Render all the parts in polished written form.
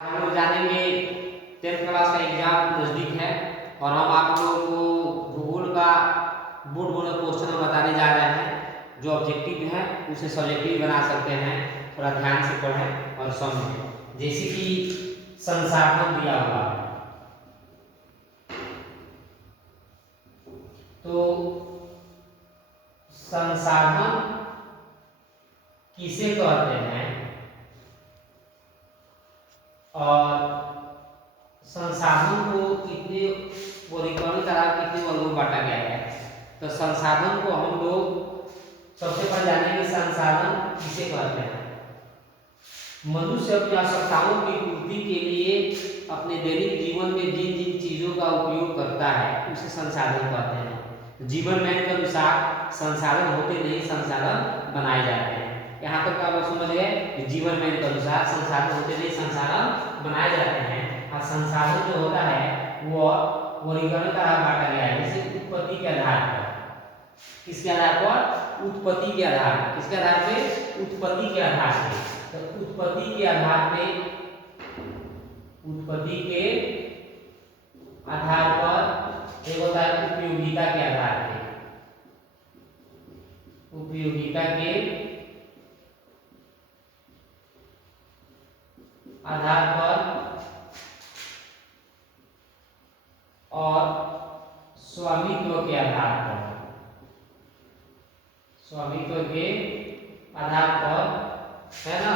हम लोग जानेंगे 10th क्लास का एग्जाम नज़दीक है और हम आप लोगों को भूगोल का बोर्ड बोर्ड क्वेश्चन हम बताने जा रहे हैं। जो ऑब्जेक्टिव है उसे सब्जेक्टिव बना सकते हैं। थोड़ा ध्यान से पढ़ें और समझें। जैसे कि संसाधन दिया हुआ है तो संसाधन किसे कहते हैं और संसाधन को कितने वर्गीकरण करा कितने वर्गों में बांटा गया है। तो संसाधन को हम लोग सबसे पहले जानेंगे संसाधन किसे कहते हैं। मनुष्य अपनी आवश्यकताओं की पूर्ति के लिए अपने दैनिक जीवन में जिन जिन चीजों का उपयोग करता है उसे संसाधन कहते हैं। जीवन मैन के अनुसार संसाधन होते नहीं संसाधन बनाए जाते हैं। यहाँ तक आप समझ गए कि जीवन मैन के अनुसार संसाधन होते नहीं संसाधन बनाए जाते हैं। और संसाधन जो होता है वो वर्गीकरण का बांटा गया है। जैसे उत्पत्ति के आधार पर, किसके आधार पर? उत्पत्ति के आधार पर। किसके आधार पे? उत्पत्ति के आधार पे। तो उत्पत्ति के आधार पे, उत्पत्ति के आधार पर एक होता है उपयोगिता के आधार पे। उपयोगिता के आधार पर और स्वामित्व के आधार पर, स्वामित्व के आधार पर है ना।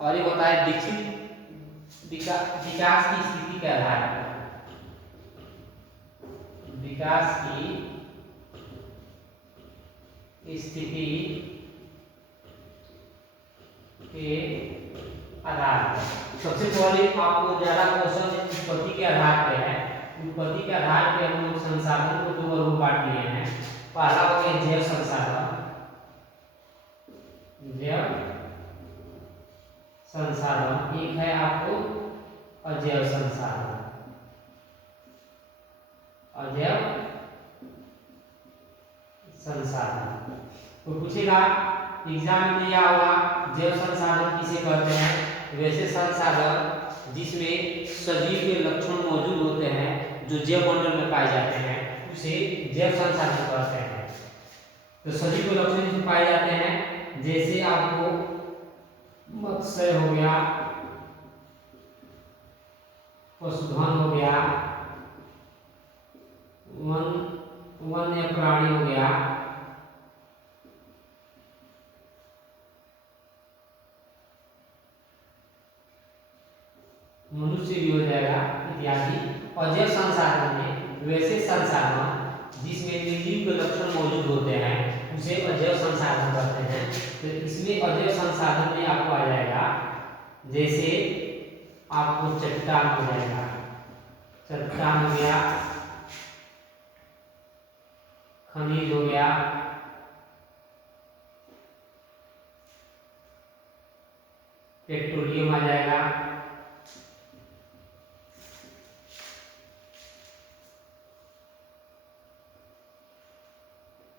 और ये होता है विकसित विकास की स्थिति के आधार पर, विकास की स्थिति के आधार पर। सबसे पहले आपको ज्यादा क्वेश्चन उत्पत्ति के आधार पे है। उत्पत्ति के आधार पे हम लोग संसाधन को दो वर्गों में बांट लिए हैं। पहला हो गया जैव संसाधन, जैव संसाधन। एक है आपको अजैव संसाधन, अजैव संसाधन। तो पूछेगा एग्जाम में दिया हुआ जैव संसाधन किसे कहते हैं। वैसे संसाधन जिसमें सजीव के लक्षण मौजूद होते हैं जो जैव मंडल में पाए जाते हैं उसे जैव संसाधन कहते हैं। तो सजीव के लक्षण जिसमें पाए जाते हैं जैसे आपको मत्स्य हो गया, पशुधन हो गया, वन्य प्राणी हो गया, मनुष्य भी हो जाएगा इत्यादि। अजैव संसाधन में वैसे संसाधन जिसमें निर्जीव के लक्षण मौजूद होते हैं उसे अजैव संसाधन कहते हैं। तो इसमें अजैव संसाधन में आपको आ जाएगा जैसे आपको चट्टान हो जाएगा, चट्टान हो गया, खनिज हो गया, पेट्रोलियम आ जाएगा,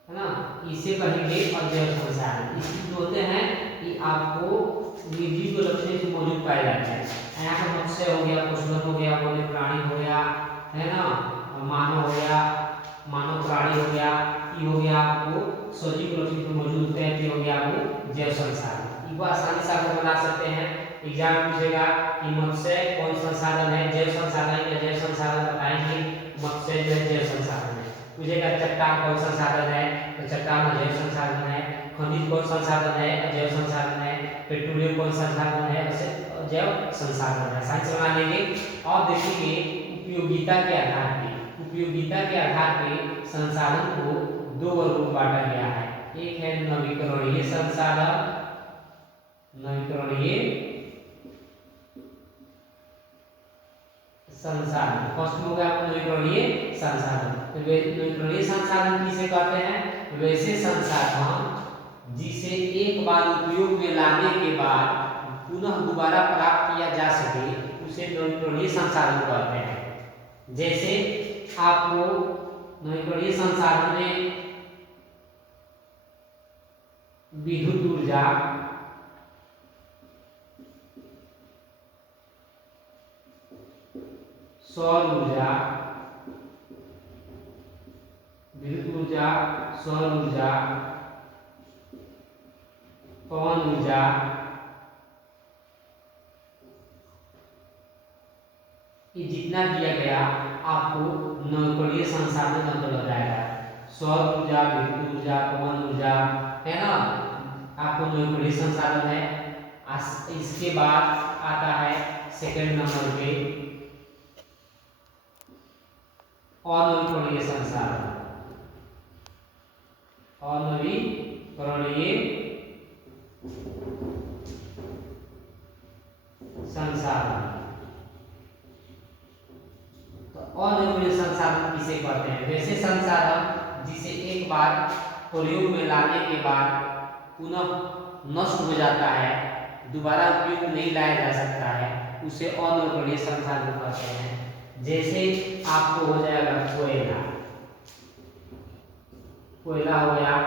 है ना। इसे कहेंगे अजैव संसाधन। इसमें जो होते हैं कि आपको निर्जीव के लक्षण से मौजूद पाए जाते हैं। यहाँ पर मत्स्य हो गया, पशुधन हो गया, वन्य प्राणी हो गया, है ना, मानव हो गया, मानव प्राणी हो गया, ये हो गया आपको सजीव के लक्षण से मौजूद होते हैं। ये हो गया आपको जैव संसाधन। इसको आसानी से आप बना सकते हैं। एग्जाम पूछेगा कि मत्स्य कौन संसाधन है, जैव संसाधन या जैव संसाधन बताएंगे। मत्स्य जो है जैव संसाधन है। पूछेगा चट्टान कौन संसाधन है, तो चट्टान अजैव संसाधन है। खनिज कौन संसाधन है, अजैव संसाधन है। पेट्रोलियम कौन संसाधन है, अजैव संसाधन है। साइंस बना लेंगे। और देखेंगे उपयोगिता के आधार पे, उपयोगिता के आधार पे संसाधन को दो वर्गों में बांटा गया है। एक है नवीकरणीय संसाधन, नवीकरणीय संसाधन। फर्स्ट होगा नवीकरणीय संसाधन। तो नवीकरणीय संसाधन किसे कहते हैं? वैसे संसाधन जिसे एक बार उपयोग में लाने के बाद पुनः दोबारा प्राप्त किया जा सके उसे नवीकरणीय संसाधन कहते हैं। जैसे आपको नवीकरणीय संसाधन में विद्युत ऊर्जा, सौर ऊर्जा, विद्युत ऊर्जा, सौर ऊर्जा, पवन ऊर्जा, ये जितना दिया गया आपको नवीकरणीय संसाधन अंतर लग जाएगा। सौर ऊर्जा, विद्युत ऊर्जा, पवन ऊर्जा, है ना, आपको नवीकरणीय संसाधन है। इसके बाद आता है सेकंड नंबर पे अनवीकरणीय संसाधन। अनवीकरणीय संसाधन, तो अनवीकरणीय संसाधन किसे कहते हैं? वैसे संसाधन जिसे एक बार प्रयोग में लाने के बाद पुनः नष्ट हो जाता है, दोबारा उपयोग नहीं लाया जा सकता है, उसे अनवीकरणीय संसाधन कहते हैं। जैसे आपको हो जाएगा कोयला, कोयला हो गया,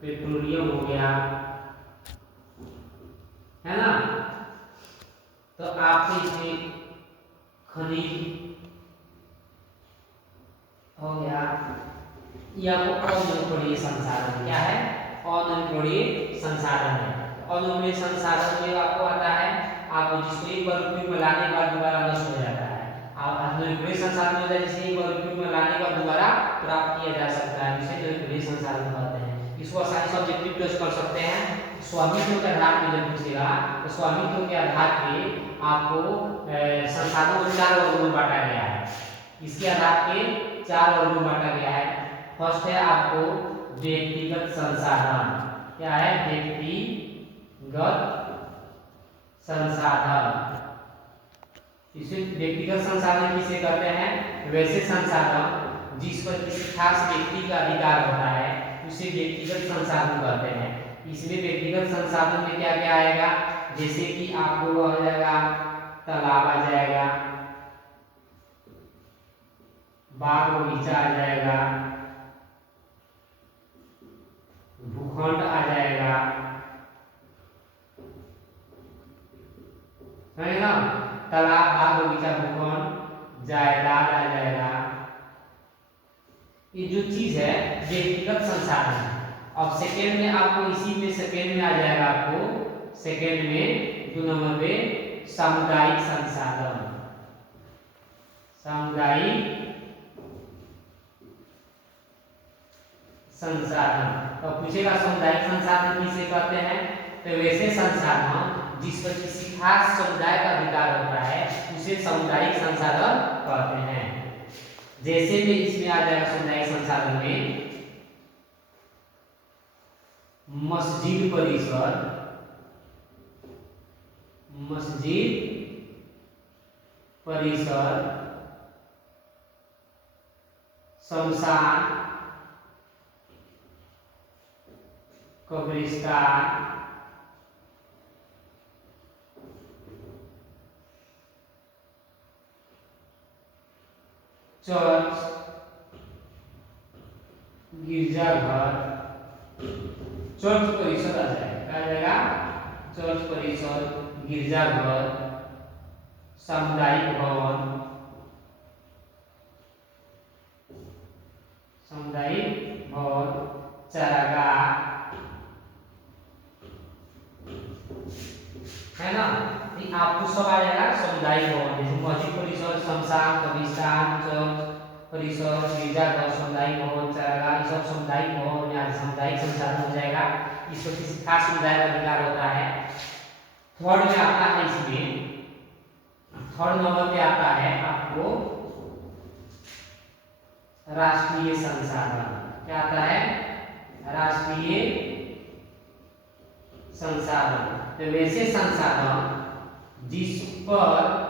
पेट्रोलियम हो गया, है ना, तो आपके इसमें खनिज हो गया, यह अनवीकरणीय संसाधन क्या है? अनवीकरणीय संसाधन है। अनवीकरणीय संसाधन में आपको आता है, आपको जिसको एक बार उपयोग में लाने के बाद दोबारा नष्ट हो जाता है। अनवीकरणीय संसाधन होता है जिसे एक बार उपयोग में लाने के बाद दोबारा प्राप्त किया जा सकता है, जिसे नवीकरणीय संसाधन कहते हैं। इसको आसानी से ऑब्जेक्टिव क्वेश्चन कर सकते हैं। स्वामित्व के आधार पर जब पूछेगा तो स्वामित्व के आधार पे आपको संसाधनों को 4 वर्गों में बांटा गया है। इसके आधार पे 4 वर्गों में बांटा गया है। फर्स्ट है आपको व्यक्तिगत संसाधन, क्या है? व्यक्तिगत संसाधन। इसे व्यक्तिगत संसाधन किसे कहते हैं? वैसे संसाधन जिस पर किसी खास व्यक्ति का अधिकार होता है उसे व्यक्तिगत संसाधन कहते हैं। इसमें व्यक्तिगत संसाधन में क्या क्या आएगा? जैसे कि आपको आ जाएगा तालाब, आ जाएगा बाग बगीचा, आ जाएगा भूखंड, आ जाएगा, है ना, तालाब, बाग बगीचा, भूखंड, जायदाद आ जाएगा। ये जो चीज है व्यक्तिगत संसाधन है। अब सेकेंड में आपको इसी में सेकेंड में आ जाएगा, आपको सेकेंड में 2 नंबर पे सामुदायिक संसाधन। सामुदायिक संसाधन, तो पूछेगा सामुदायिक संसाधन किसे कहते हैं? तो वैसे संसाधन जिस पर किसी खास समुदाय का अधिकार होता है उसे सामुदायिक संसाधन कहते हैं। जैसे में इसमें आ जाएगा सामुदायिक संसाधन में मस्जिद परिसर, मस्जिद परिसर, शमशान, कब्रिस्तान, चर्च, गिरजाघर, चर्च परिसर आ जाएगा, चर्च परिसर, गिरजाघर, सामुदायिक भवन, सामुदायिक भवन, चारागाह, है ना। आपको सब आ जाएगा सामुदायिक भवन, जैसे मस्जिद परिसर, शमशान, कब्रिस्तान, चर्च परिसर, गिरजाघर, सामुदायिक भवन, चारागाह, ये सब सामुदायिक भवन या सामुदायिक संसाधन हो जाएगा। इस पर किसी खास समुदाय का अधिकार होता है। थर्ड में आता है, इसमें थर्ड नंबर पे आता है आपको राष्ट्रीय संसाधन। क्या आता है? राष्ट्रीय संसाधन। तो वैसे संसाधन जिस पर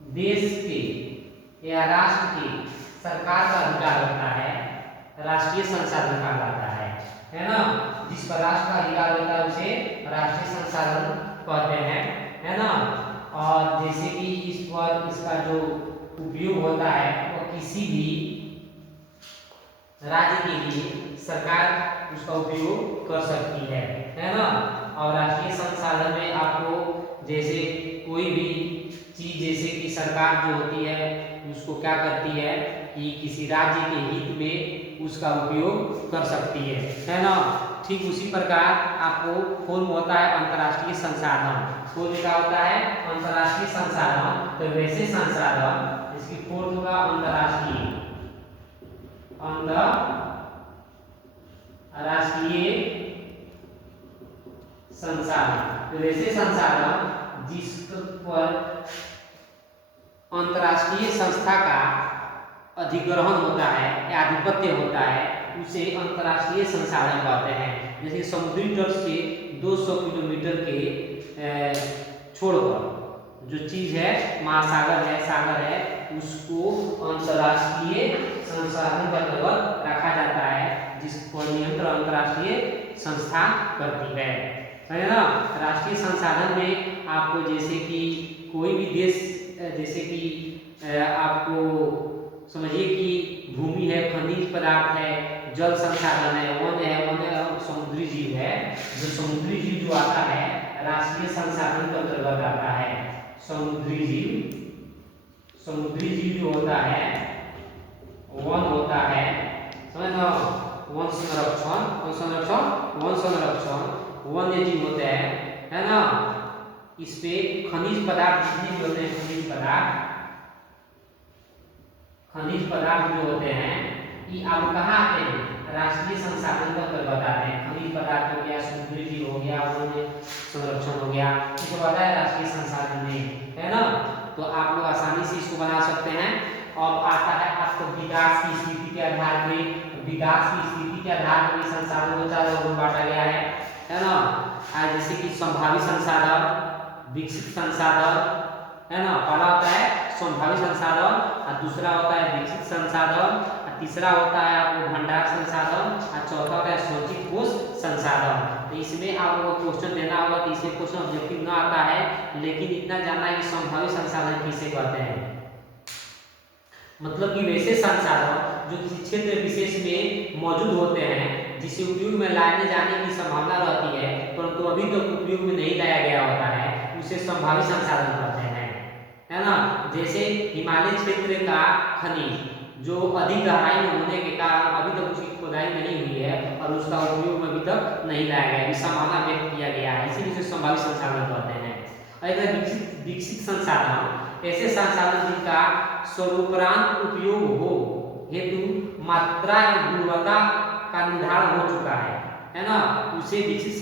देश के या राष्ट्र की सरकार का अधिकार होता है, राष्ट्रीय संसाधन कहलाता है ना। जिस पर राष्ट्र का अधिकार होता है उसे राष्ट्रीय संसाधन कहते हैं, है ना। और जैसे कि इस पर इसका जो उपयोग होता है वो किसी भी राज्य के लिए सरकार उसका उपयोग कर सकती है ना। और राष्ट्रीय संसाधन में आपको जैसे कोई भी चीज जैसे कि सरकार जो होती है उसको क्या करती है कि किसी राज्य के हित में उसका उपयोग कर सकती है ना। ठीक उसी प्रकार आपको फॉर्म होता है अंतर्राष्ट्रीय संसाधन। फॉर्म क्या होता है? अंतर्राष्ट्रीय संसाधन। तो वैसे संसाधन इसकी फॉर्म होगा अंतर्राष्ट्रीय संसाधन। तो वैसे संसाधन जिस पर अंतर्राष्ट्रीय संस्था का अधिग्रहण होता है या आधिपत्य होता है उसे अंतर्राष्ट्रीय संसाधन कहते हैं। जैसे समुद्री तट से 200 किलोमीटर के छोड़कर जो चीज है महासागर है सागर है उसको अंतर्राष्ट्रीय संसाधन के अंतर्गत रखा जाता है जिसको नियंत्रण अंतर्राष्ट्रीय संस्था करती है ना। राष्ट्रीय संसाधन में आपको जैसे कि कोई भी देश जैसे कि आपको समझिए कि भूमि है, खनिज पदार्थ है, जल संसाधन है, वन है और समुद्री जीव है। जो समुद्री जीव जो आता है राष्ट्रीय संसाधन के अंतर्गत आता है। समुद्री जीव जो होता है वन होता है, समझ लो, वन संरक्षण वन्य जीव होते हैं, है ना। इस पे खनिज पदार्थ जितने भी होते हैं खनिज पदार्थ जो होते हैं ये अब कहाँ आते हैं? राष्ट्रीय संसाधन के अंतर्गत आते हैं। खनिज पदार्थ हो गया, समुद्री जीव हो गया, वन्य संरक्षण हो गया, इसको पता है राष्ट्रीय संसाधन में, है ना। तो आप लोग आसानी से इसको बना सकते हैं। अब आता है आपको विकास की स्थिति के आधार पे। विकास की स्थिति के आधार पर संसाधन को चार भागों में बांटा गया है ना। जैसे कि संभावित संसाधन, विकसित संसाधन, है ना। पहला होता है संभावित संसाधन और दूसरा होता है विकसित संसाधन और तीसरा होता है आपको भंडार संसाधन और चौथा होता है संचित कोष संसाधन। तो इसमें आपको क्वेश्चन देना होगा तो इसमें क्वेश्चन ऑब्जेक्टिव ना आता है, लेकिन इतना जानना है कि संभावित संसाधन किसे कहते हैं। मतलब कि वैसे संसाधन जो किसी क्षेत्र विशेष में मौजूद होते हैं जिसे उपयोग में लाने जाने की संभावना रहती है परंतु अभी तक उपयोग में नहीं लाया गया होता है उसे संभावित संसाधन कहते हैं, है ना। जैसे हिमालय क्षेत्र का खनिज जो अधिक गहराई में होने के कारण अभी तक उसकी खुदाई नहीं हुई है और उसका उपयोग में अभी तक नहीं लाया गया, इस संभावना व्यक्त किया गया है, इसीलिए उसे संभावित संसाधन कहते हैं। अगर विकसित संसाधन ऐसे संसाधन जिनका स्वरूपरांत उपयोग हो हेतु मात्रा एवं गुणवत्ता का निर्धारण हो चुका है ना, उसे विकसित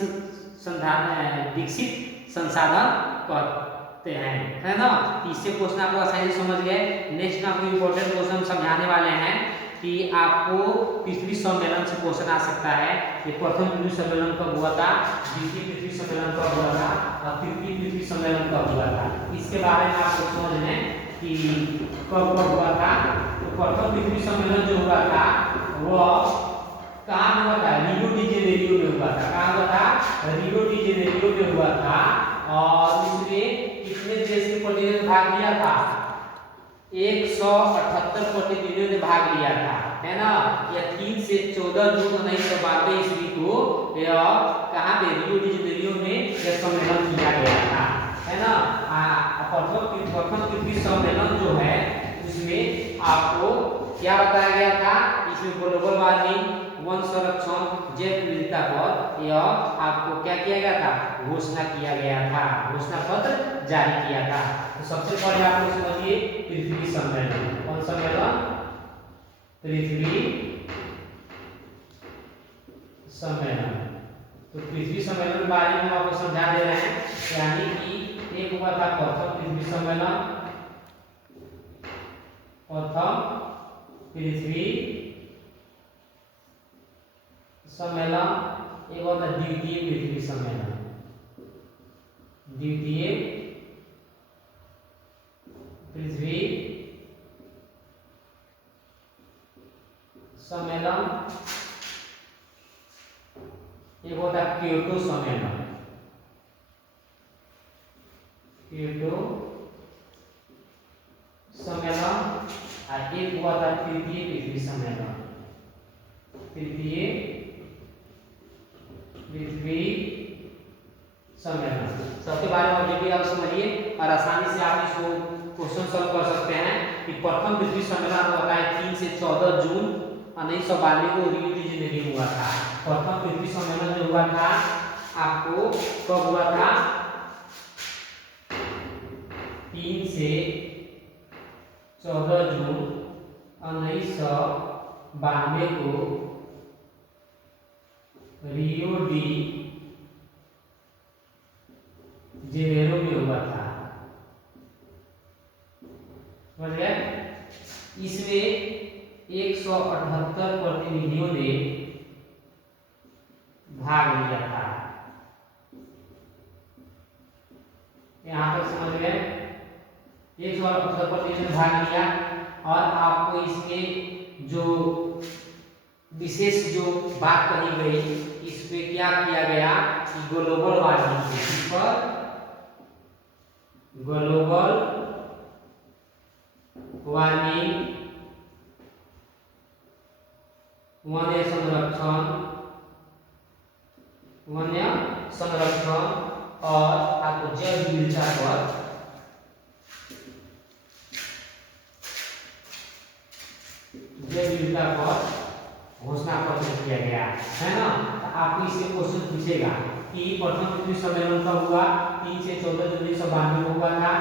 संसाधन कहते हैं, है ना। इससे क्वेश्चन आपको आसानी से समझ गए। नेक्स्ट आपको इंपॉर्टेंट क्वेश्चन समझाने वाले हैं कि आपको पृथ्वी सम्मेलन से क्वेश्चन आ सकता है। ये प्रथम पृथ्वी सम्मेलन कब हुआ था, द्वितीय पृथ्वी सम्मेलन कब हुआ था और तृतीय पृथ्वी सम्मेलन कब हुआ था, इसके बारे में आपको समझना है कि कब कब हुआ था। तो प्रथम पृथ्वी सम्मेलन जो हुआ था वह कहाँ हुआ था? रियो डी जेनेरियो में हुआ था। कहाँ हुआ था? रियो डी जेनेरियो में हुआ था। और इसमें कितने देश के प्रतिनिधियों ने भाग लिया था? 178 प्रतिनिधियों ने भाग लिया था, है ना। यह 3 से 14 जून 1992 ईस्वी को कहाँ पे रियो डी जेनेरियो में यह सम्मेलन किया गया था, है ना। प्रथम पृथ्वी सम्मेलन जो है उसमें आपको क्या बताया गया था? इसमें ग्लोबल वार्मिंग, वन संरक्षण, जैव विविधता पर यह आपको क्या किया गया था? घोषणा किया गया था, घोषणा पत्र जारी किया था। तो सबसे पहले आप लोग समझिए पृथ्वी सम्मेलन। कौन सम्मेलन? पृथ्वी सम्मेलन। तो पृथ्वी सम्मेलन के बारे में हम आपको समझा दे रहे हैं। यानी कि एक हुआ था प्रथम पृथ्वी सम्मेलन, प्रथम पृथ्वी सम्मेलन, एक होता है द्वितीय पृथ्वी सम्मेलन। द्वितीय पृथ्वी सम्मेलन, एक होता है क्योटो सम्मेलन। क्योटो सम्मेलन और एक हुआ था तृतीय पृथ्वी सम्मेलन। तृतीय पृथ्वी सम्मेलन। सबके बारे में ऑब्जेक्टिव आप समझिए और आसानी से आप इसको क्वेश्चन सॉल्व कर सकते हैं कि प्रथम पृथ्वी सम्मेलन होता है 3 से 14 जून 1992 को रियो डी जेनेरियो हुआ था। प्रथम पृथ्वी सम्मेलन जो हुआ था आपको कब हुआ था? 3 से 14 जून 1992 को रियो डी जेनेरो में हुआ था। समझ गए? इसमें 178 प्रतिनिधियों ने भाग लिया था। यहाँ तक समझ गए? 178 प्रतिनिधियों ने भाग लिया और आपको इसमें जो विशेष जो बात कही गई इस पे क्या किया गया कि ग्लोबल वार्मिंग के ऊपर ग्लोबल वार्मिंग, वन्य संरक्षण और आपको जैव विविधता पर घोषणा पत्र किया गया है ना। तो आपको इससे क्वेश्चन पूछेगा कि प्रथम पृथ्वी सम्मेलन कब हुआ? 3 से 14 जून 1992 में हुआ था।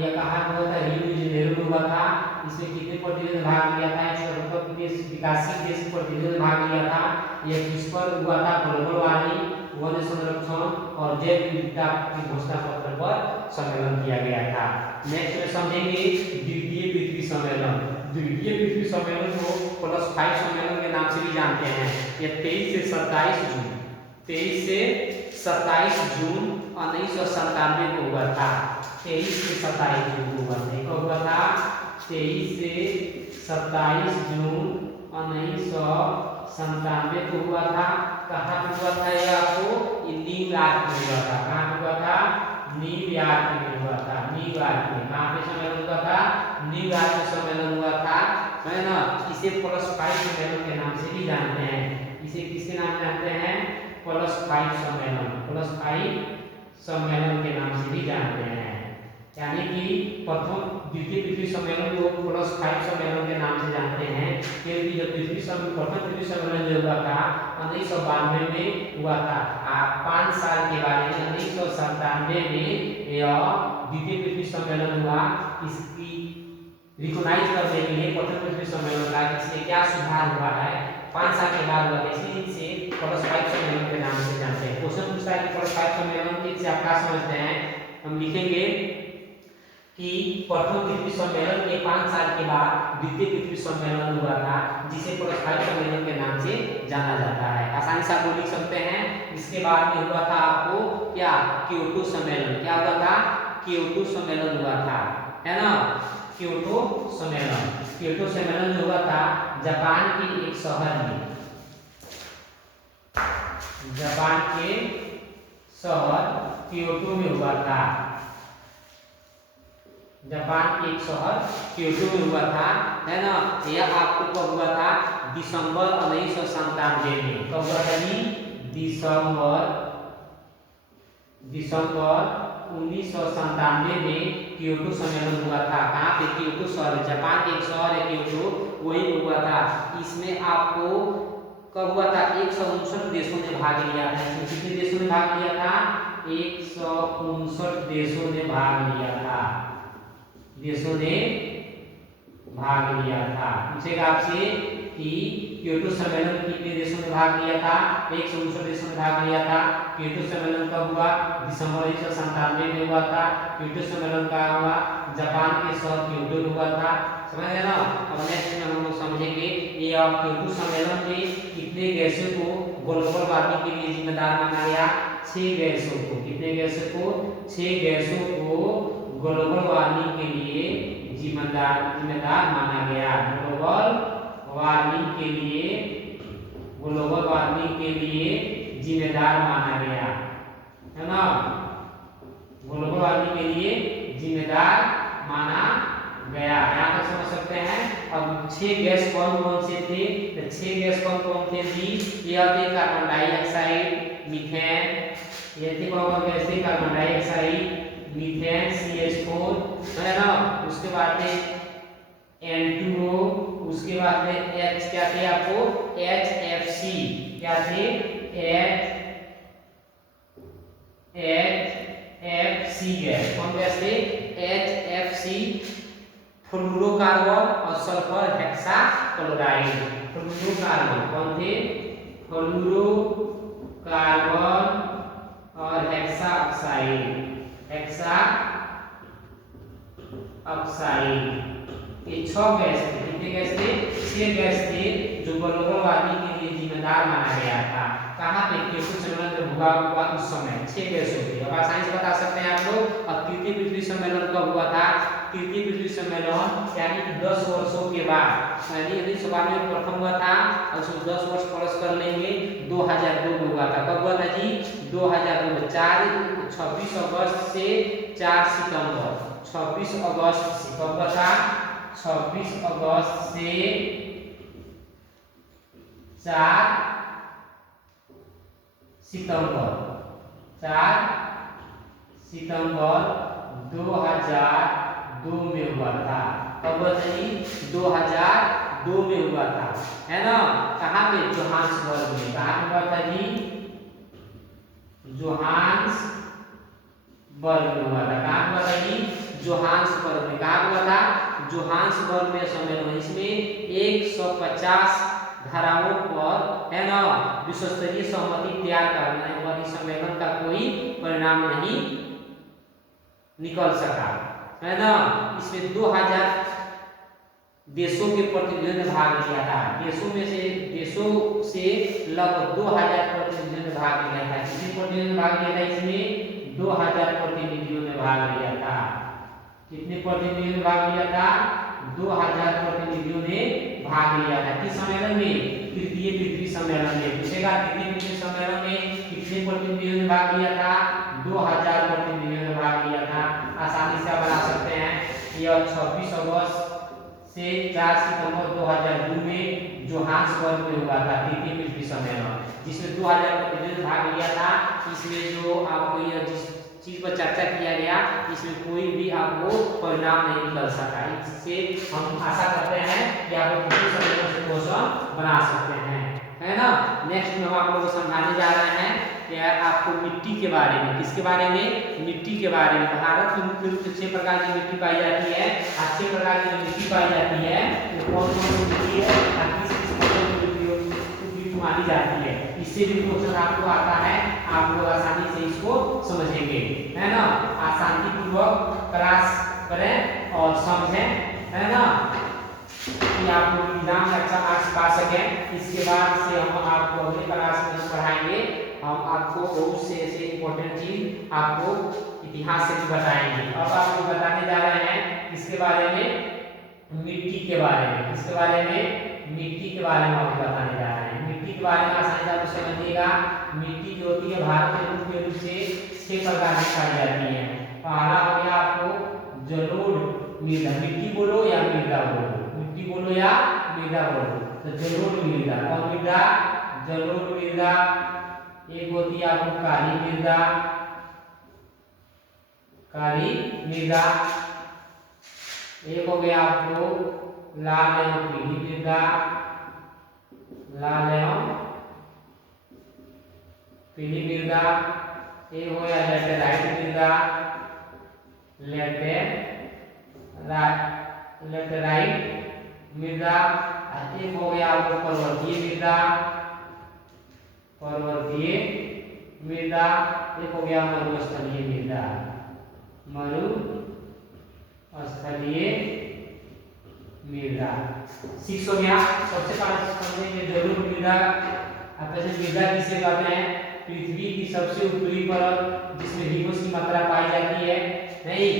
यह कहाँ हुआ था? रियो डी जेनेरो में हुआ था। इसमें कितने प्रतिनिधियों ने भाग लिया था? 178 देश, विकासशील देश प्रतिनिधियों ने भाग लिया था। यह किस पर हुआ था? ग्लोबल वार्मिंग, वन्य संरक्षण और जैव विविधता की घोषणा पत्र पर सम्मेलन किया गया था। नेक्स्ट में समझेंगे द्वितीय पृथ्वी सम्मेलन। द्वितीय पृथ्वी सम्मेलन को +5 सम्मेलन के नाम से भी जानते हैं। यह 23 से 27 जून 1997 को हुआ था। 23 से 27 जून को हुआ था। कब हुआ था? 23 से 27 जून 1997 को हुआ था। कहाँ पे हुआ था? यह आपको न्यूयॉर्क में हुआ था। कहाँ पे हुआ था? न्यूयॉर्क में हुआ था। न्यूयॉर्क में कहाँ पे सम्मेलन हुआ था? न्यूयॉर्क में सम्मेलन हुआ था, है ना। इसे +5 सम्मेलन के नाम से भी जानते हैं। इसे किसके नाम से जानते हैं? +5 सम्मेलन, सम्मेलन के नाम से भी जानते हैं। यानी कि द्वितीय पृथ्वी सम्मेलन को +5 सम्मेलन के नाम से जानते हैं क्योंकि जब प्रथम पृथ्वी सम्मेलन जो हुआ था 1992 में हुआ था। 5 साल के बाद 1997 में यह द्वितीय पृथ्वी सम्मेलन हुआ। इसकी रिकॉग्नाइज करने के लिए प्रथम पृथ्वी सम्मेलन का इसमें क्या सुधार हुआ है 5 साल के बाद हुआ। इसे +5 सम्मेलन के नाम से जानते हैं। क्वेश्चन पूछता है कि +5 सम्मेलन से आप क्या समझते हैं? हम लिखेंगे कि प्रथम पृथ्वी सम्मेलन के 5 साल के बाद द्वितीय पृथ्वी सम्मेलन हुआ था, जिसे +5 सम्मेलन के नाम से जाना जाता है। आसानी से आप लिख सकते हैं। इसके बाद में हुआ था आपको क्या? क्योटो सम्मेलन। क्या हुआ था? क्योटो सम्मेलन हुआ था, है ना। क्योटो सम्मेलन जो हुआ था जापान के एक शहर में, जापान के शहर क्योटो में हुआ था। जापान के एक शहर क्योटो में हुआ था, है ना। यह आपको कब हुआ था? दिसंबर 1997 में। कब हुआ था जी? दिसंबर 1997 में क्योटो सम्मेलन हुआ था। कहाँ पे? क्योटो शहर, जापान के एक शहर है क्योटो, वही हुआ था। इसमें आपको कब हुआ था? 159 देशों ने भाग लिया था। इसमें कितने देशों ने भाग लिया था? 159 देशों ने भाग लिया था। पूछेगा आपसे कि क्योटो सम्मेलन कितने देशों ने भाग लिया था? 159 देशों ने भाग लिया था। क्योटो सम्मेलन कब हुआ? दिसंबर 1997 में हुआ था। क्योटो सम्मेलन का हुआ जापान के शहर क्योटो में हुआ था। समझ गए ना। अब नेक्स्ट में हम लोग समझेंगे ये क्योटो सम्मेलन में कितने गैसों को ग्लोबल वार्मिंग के लिए जिम्मेदार माना गया? 6 गैसों को। कितने गैसों को? 6 गैसों को ग्लोबल वार्मिंग के लिए जिम्मेदार माना गया। ग्लोबल वार्मिंग के लिए जिम्मेदार माना गया, है ना। ग्लोबल वार्मिंग के लिए जिम्मेदार माना गया। यहाँ तक समझ सकते हैं। अब 6 गैस कौन कौन से थे? तो 6 गैस कौन कौन थे जी? ये थे कार्बन डाइऑक्साइड, मीथेन, ये थी कौन गैस थी कार्बन डाइऑक्साइड मीथेन CH4 है ना। उसके बाद N2O, उसके बाद में H क्या थे आपको HFC क्या थे HFC गैस, कौन गैस थे HFC फ्लोरोकार्बन और सल्फर हेक्साक्लोराइड। फ्लोरोकार्बन कौन थे फ्लोरोकार्बन और हेक्सा ऑक्साइड, ये 6 गैस थे। कितने गैस थे 6 गैस थे जो ग्लोबल वार्मिंग के लिए जिम्मेदार माना गया था। कहाँ पे केशव सम्मेलन जब हुआ उस समय 6 गैसों थे। अब आसानी से बता सकते हैं आप लोग। और तृतीय पृथ्वी सम्मेलन कब हुआ था तृतीय पृथ्वी सम्मेलन यानी कि 10 वर्षों के बाद यानी 1992 में प्रथम हुआ था और उसमें 10 वर्ष प्लस कर लेंगे 2002 में हुआ था। कब हुआ था जी 2002 में 26 अगस्त से 4 सितंबर 26 अगस्त से कब हुआ था 26 अगस्त से 4 सितंबर 2002 में हुआ था। कब हुआ था जी 2002 में हुआ था है ना। कहाँ पे जोहान्सबर्ग में। कहाँ पे हुआ था जी जोहान्सबर्ग में हुआ था। कहाँ हुआ था जी जोहान्सबर्ग में। कहाँ हुआ था जोहान्सबर्ग में सम्मेलन। इसमें 150 धाराओं पर है ना विश्व स्तरीय सहमति तैयार करना है। इस सम्मेलन का कोई परिणाम नहीं निकल सका है ना। इसमें 2000 देशों के प्रतिनिधियों ने भाग लिया था। देशों से लगभग 2000 प्रतिनिधियों ने भाग लिया था। कितने प्रतिनिधियों ने भाग लिया था इसमें 2000 प्रतिनिधियों ने भाग लिया था। कितने प्रतिनिधियों ने भाग लिया था 2000 प्रतिनिधियों ने भाग लिया था। किस सम्मेलन में तृतीय पृथ्वी सम्मेलन में। पूछेगा तृतीय पृथ्वी सम्मेलन में कितने प्रतिनिधियों ने भाग लिया था 2000 प्रतिनिधियों ने भाग लिया था। आसानी से आप बना सकते हैं। यह 26 अगस्त से 4 सितंबर 2002 में जोहान्सबर्ग में हुआ था तृतीय पृथ्वी सम्मेलन, जिसमें 2000 प्रतिनिधियों ने भाग लिया था। इसमें जो आपको यह जिस चीज पर चर्चा किया गया इसमें कोई भी आपको परिणाम नहीं निकल सका। इससे हम आशा करते हैं कि आप पृथ्वी सम्मेलन से क्वेश्चन बना सकते हैं है ना। नेक्स्ट में हम आप लोगों को समझाने जा रहे हैं कि आपको मिट्टी के बारे में। किसके बारे में मिट्टी के बारे में। भारत में मुख्य रूप से 6 प्रकार की मिट्टी पाई जाती है। 6 प्रकार की मिट्टी पाई जाती है तो कौन कौन सी मिट्टी है किस किस मिट्टी मानी जाती है। इससे भी क्वेश्चन आपको आता है, आप लोग आसानी से इसको समझेंगे है ना। शांतिपूर्वक क्लास करें और समझें है ना कि आप लोग एग्जाम में अच्छा मार्क्स पा सकें। इसके बाद से हम आपको अगले क्लास में पढ़ाएंगे। हम आपको बहुत से ऐसे इंपॉर्टेंट चीज आपको इतिहास से भी बताएंगे। अब आपको बताने जा रहे हैं इसके बारे में मिट्टी के बारे में। किसके बारे में मिट्टी के बारे में आपको बताने जा रहे हैं। मिट्टी के बारे में आसानी से आप समझिएगा। मिट्टी जो होती है भारत में मुख्य रूप से 6 प्रकार की पाई जाती है। पहला हो गया आपको जलोढ़ मृदा। मिट्टी बोलो या मृदा बोलो, मिट्टी बोलो या मृदा बोलो। तो जलोढ़ मृदा और मृदा जलोढ़ मृदा। एक होती है आपको काली मृदा एक हो गया आपको लाल एवं पीली मृदा एक हो गया लेटेराइट मृदा एक हो गया आपको पर्वतीय मृदा एक हो गया मरुस्थलीय मृदा। 6 हो गया। सबसे पहले समझेंगे जलोढ़ मृदा। मृदा किसे कहते हैं पृथ्वी की सबसे ऊपरी परत जिसमें ह्यूमस की मात्रा पाई जाती है नहीं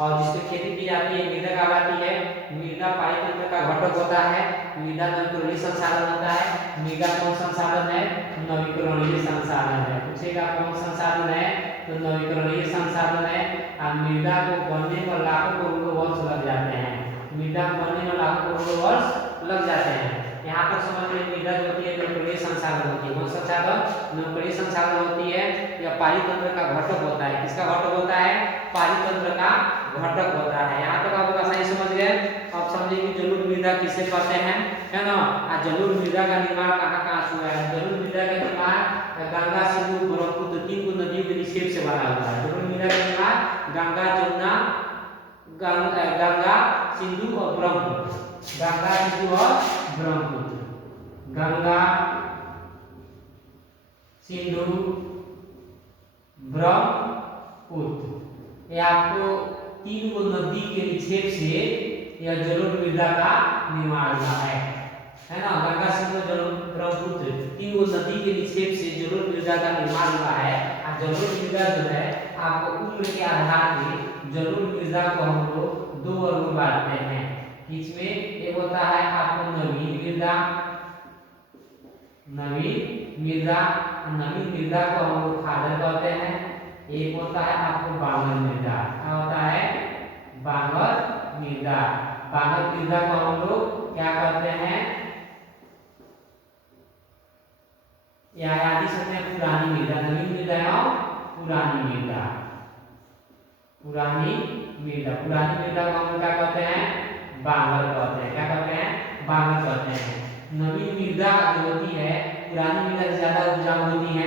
और जिसमें खेती की जाती है मृदा कहलाती है। मृदा पारितंत्र का घटक होता है। मृदा नवीकरणीय संसाधन होता है। मृदा कौन संसाधन है नवीकरणीय संसाधन है। पूछेगा कौन संसाधन है तो नवीकरणीय संसाधन है। और मृदा को बनने पर लाखों करोड़ों वर्ष लग जाते हैं। मृदा बनने में लाखों करोड़ों वर्ष लग जाते हैं। यहाँ पर समझ में मृदा जो होती है नवीकरणीय संसाधन होती है। कौन संसाधन नवकरणीय संसाधन होती है या पारितंत्र का घटक होता है। किसका घटक होता है? पारितंत्र का घटक होता है। यहाँ तक आप लोग आसानी समझ गए। अब समझेंगे जलोढ़ मृदा किसे कहते हैं, है ना। जलोढ़ मृदा का निर्माण कहाँ कहाँ से हुआ है? जलोढ़ मृदा का निर्माण गंगा, सिंधु, ब्रह्मपुत्र 3 नदियों के निक्षेप से बना हुआ है। जलोढ़ मृदा का निर्माण गंगा, जमुना, गंगा, सिंधु और ब्रह्मपुत्र, गंगा, सिंधु और ब्रह्मपुत्र, गंगा, सिंधु, ब्रह्मपुत्र, ये आपको 3 नदी के निक्षेप से यह जलोढ़ मृदा का निर्माण हुआ है ना। गंगा, सिंधु, ब्रह्मपुत्र 3 नदी के निक्षेप से जलोढ़ मृदा का निर्माण हुआ है। और जलोढ़ मृदा जो है आपको उम्र के आधार पे जलोढ़ मृदा को हम लोग 2 वर्ग में बांटते हैं। इसमें एक होता है आपको नवीन मृदा, नवीन मृदा को हम लोग खादर कहते हैं। एक होता है आपको बांगर मृदा। क्या होता है? बांगर मृदा। बांगर मृदा को हम लोग क्या कहते हैं? या आदि सकते हैं पुरानी मृदा। नवीन मृदा और पुरानी मृदा। पुरानी मृदा को हम लोग क्या कहते हैं? बांगर कहते हैं। क्या कहते हैं? बांगर कहते हैं। नवीन मृदा जो होती है पुरानी मृदा से ज्यादा उपजाऊ होती है।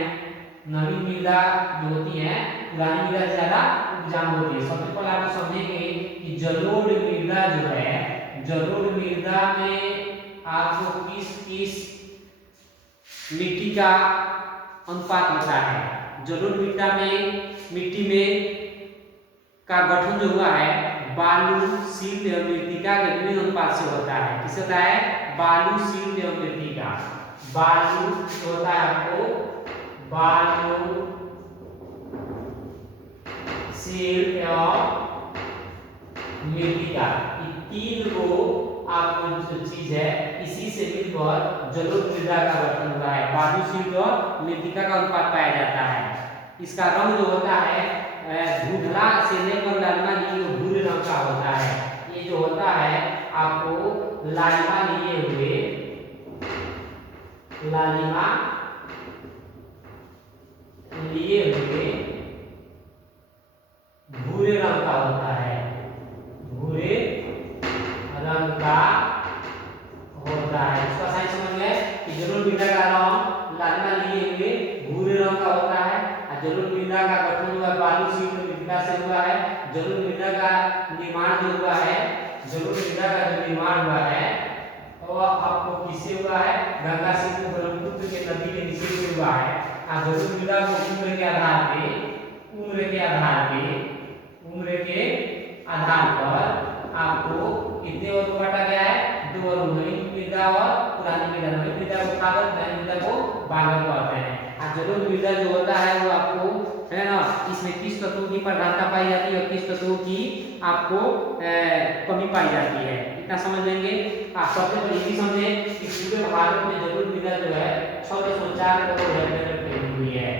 नवीन मृदा जो होती है पुरानी मृदा से ज्यादा उपजाऊ होती है। सबसे पहले आप समझेंगे कि जलोढ़ मृदा जो है, जलोढ़ मृदा में आपको किस मिट्टी का अनुपात होता है। जलोढ़ मृदा में मिट्टी में का गठन जो हुआ है बालू, सील एवं मृत्तिका के विभिन्न अनुपात से होता है। किस होता है? बालू, सील एवं मृत्तिका। बालू होता है आपको बालू, सील एवं मृत्तिका। ये 3 को आपको जो चीज है इसी से मिलकर जलोढ़ मृदा का गठन हुआ है। बालू, सील और मृत्तिका का अनुपात पाया जाता है। इसका रंग जो होता है धुंधला से लेकर लालिमा लिए भूरे रंग का होता है। ये जो होता है आपको लालिमा लिए हुए भूरे रंग का होता है। भूरे रंग का होता है। इसका साइज समझ गए कि जलोढ़ मृदा का रंग लालिमा लिए हुए भूरे रंग का होता है। जलोढ़ मृदा का गठन हुआ बालू, सील और मृत्तिका से हुआ है। जलोढ़ मृदा का निर्माण जो हुआ है, जलोढ़ मृदा का जो निर्माण हुआ है वो आपको किससे हुआ है? गंगा, सिंधु, ब्रह्मपुत्र के नदी के निक्षेप से हुआ है। जलोढ़ मृदा को उम्र के आधार पर आपको कितने वर्ग में बांटा गया है? 2 वर्ग। नवीन मृदा और पुरानी मृदा। नवीन मृदा को खादर, पुरानी मृदा को बांगर कहते हैं। जलोढ़ मृदा जो होता है वो आपको है ना, इसमें किस तत्वों की प्रधानता पाई जाती है और किस तत्वों की आपको कमी पाई जाती है, इतना समझ लेंगे। सबसे पहले ये समझे कि पूरे भारत में जलोढ़ मृदा जो है 6.4 करोड़ हेक्टेयर में फैली हुई है।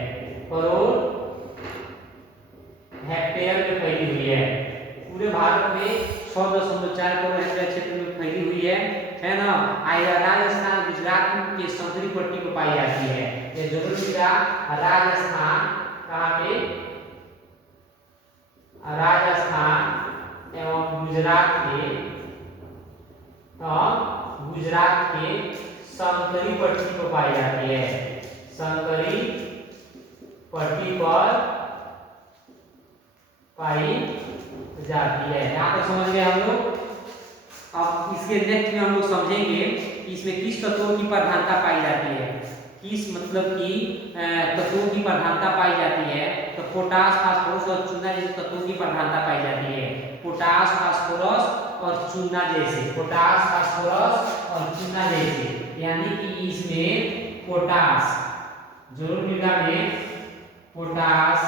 करोड़ हेक्टेयर में फैली हुई है। पूरे भारत में 6.4 करोड़ हेक्टेयर क्षेत्र में फैली हुई है ना। राजस्थान, गुजरात के समुद्री पट्टी पर पाई जाती है। ये जलोढ़ मृदा राजस्थान, कहाँ पे? राजस्थान एवं गुजरात के संकरी पट्टी पर पाई जाती है। संकरी पट्टी पर पाई जाती है। यहाँ तक समझ गए हम लोग। अब इसके नेक्स्ट में हम लोग समझेंगे कि इसमें किस तत्वों की प्रधानता पाई जाती है। किस मतलब कि तत्वों की प्रधानता पाई जाती है। तो पोटास, फास्फोरस और चूना जैसे तत्वों की प्रधानता पाई जाती है। पोटास, फास्फोरस और चूना जैसे। पोटास, फास्फोरस और चूना जैसे, यानी कि इसमें पोटास, जलोढ़ मृदा में पोटास,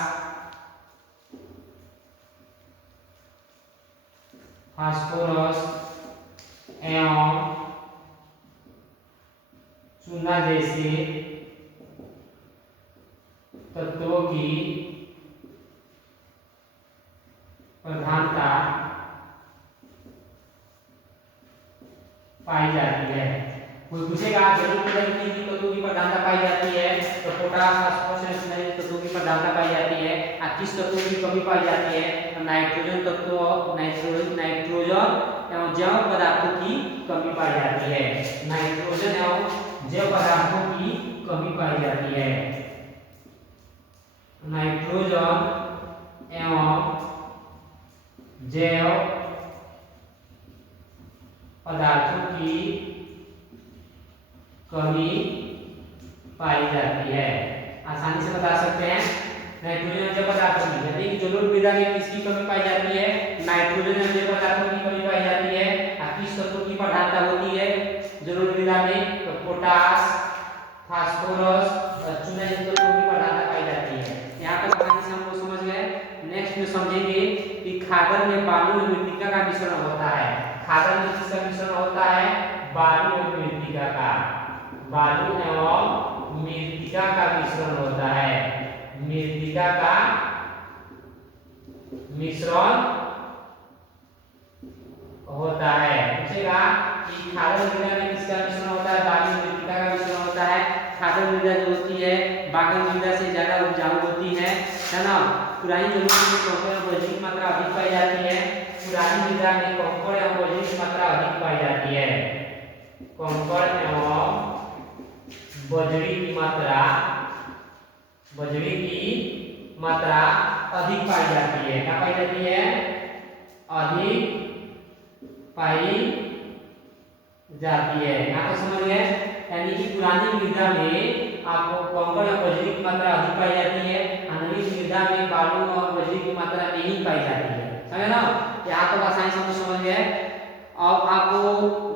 फास्फोरस एवं चूना जैसे तत्वों की प्रधानता पाई जाती है। कोई पूछेगा जरूर मृदा में किन किन तत्वों की प्रधानता पाई जाती है, तो पोटास, फास्फोरस नाइट्रोजन तत्वों की प्रधानता पाई जाती है। किस तत्वों की कमी पाई जाती है, तो नाइट्रोजन तत्व, नाइट्रोजन एवं जैव पदार्थों की कमी पाई जाती है। नाइट्रोजन एवं जैव पदार्थों की कमी पाई जाती है। नाइट्रोजन एवं जैव पदार्थों की कमी पाई जाती है। आसानी से बता सकते हैं नाइट्रोजन जैव पदार्थों की, यानी कि जलोढ़ मृदा में किसकी कमी पाई जाती है, नाइट्रोजन एवं जैव पदार्थों की कमी पाई जाती है। किस तत्वों की प्रधानता होती है जलोढ़ मृदा में, तो पोटास, फास्फोरस और चूना जैसे तत्वों की प्रधानता पाई जाती है। यहाँ तक आसानी से हम लोग समझ गए। नेक्स्ट में समझेंगे कि खादर में बालू और मृत्तिका का मिश्रण होता है। खादर में किसका मिश्रण होता है, बालू और मृत्तिका का, बालू एवं मृत्तिका का मिश्रण होता है। मृत्तिका का मिश्रण होता है। पूछेगा कि खादर मृदा में किसका मिश्रण होता है, बालू और मृत्तिका का मिश्रण होता है। खादर मृदा जो होती है बागल मृदा से ज्यादा उपजाऊ होती है ना। पुरानी जमीन में कंकड़ और बजरी की मात्रा अधिक पाई जाती है। पुरानी मृदा में कंकड़ एवं बजरी की मात्रा अधिक पाई जाती है। कंकड़ एवं बजरी की मात्रा अधिक पाई जाती है। क्या पाई जाती है, अधिक पाई जाती है। यहाँ तो समझ गए, यानी कि पुरानी मृदा में आपको कंकड़ और बजरी की मात्रा अधिक पाई जाती है, नई मृदा में बालू और बजरी की मात्रा नहीं पाई जाती है। समझे ना, यहाँ तो आसानी से समझ गए। अब आपको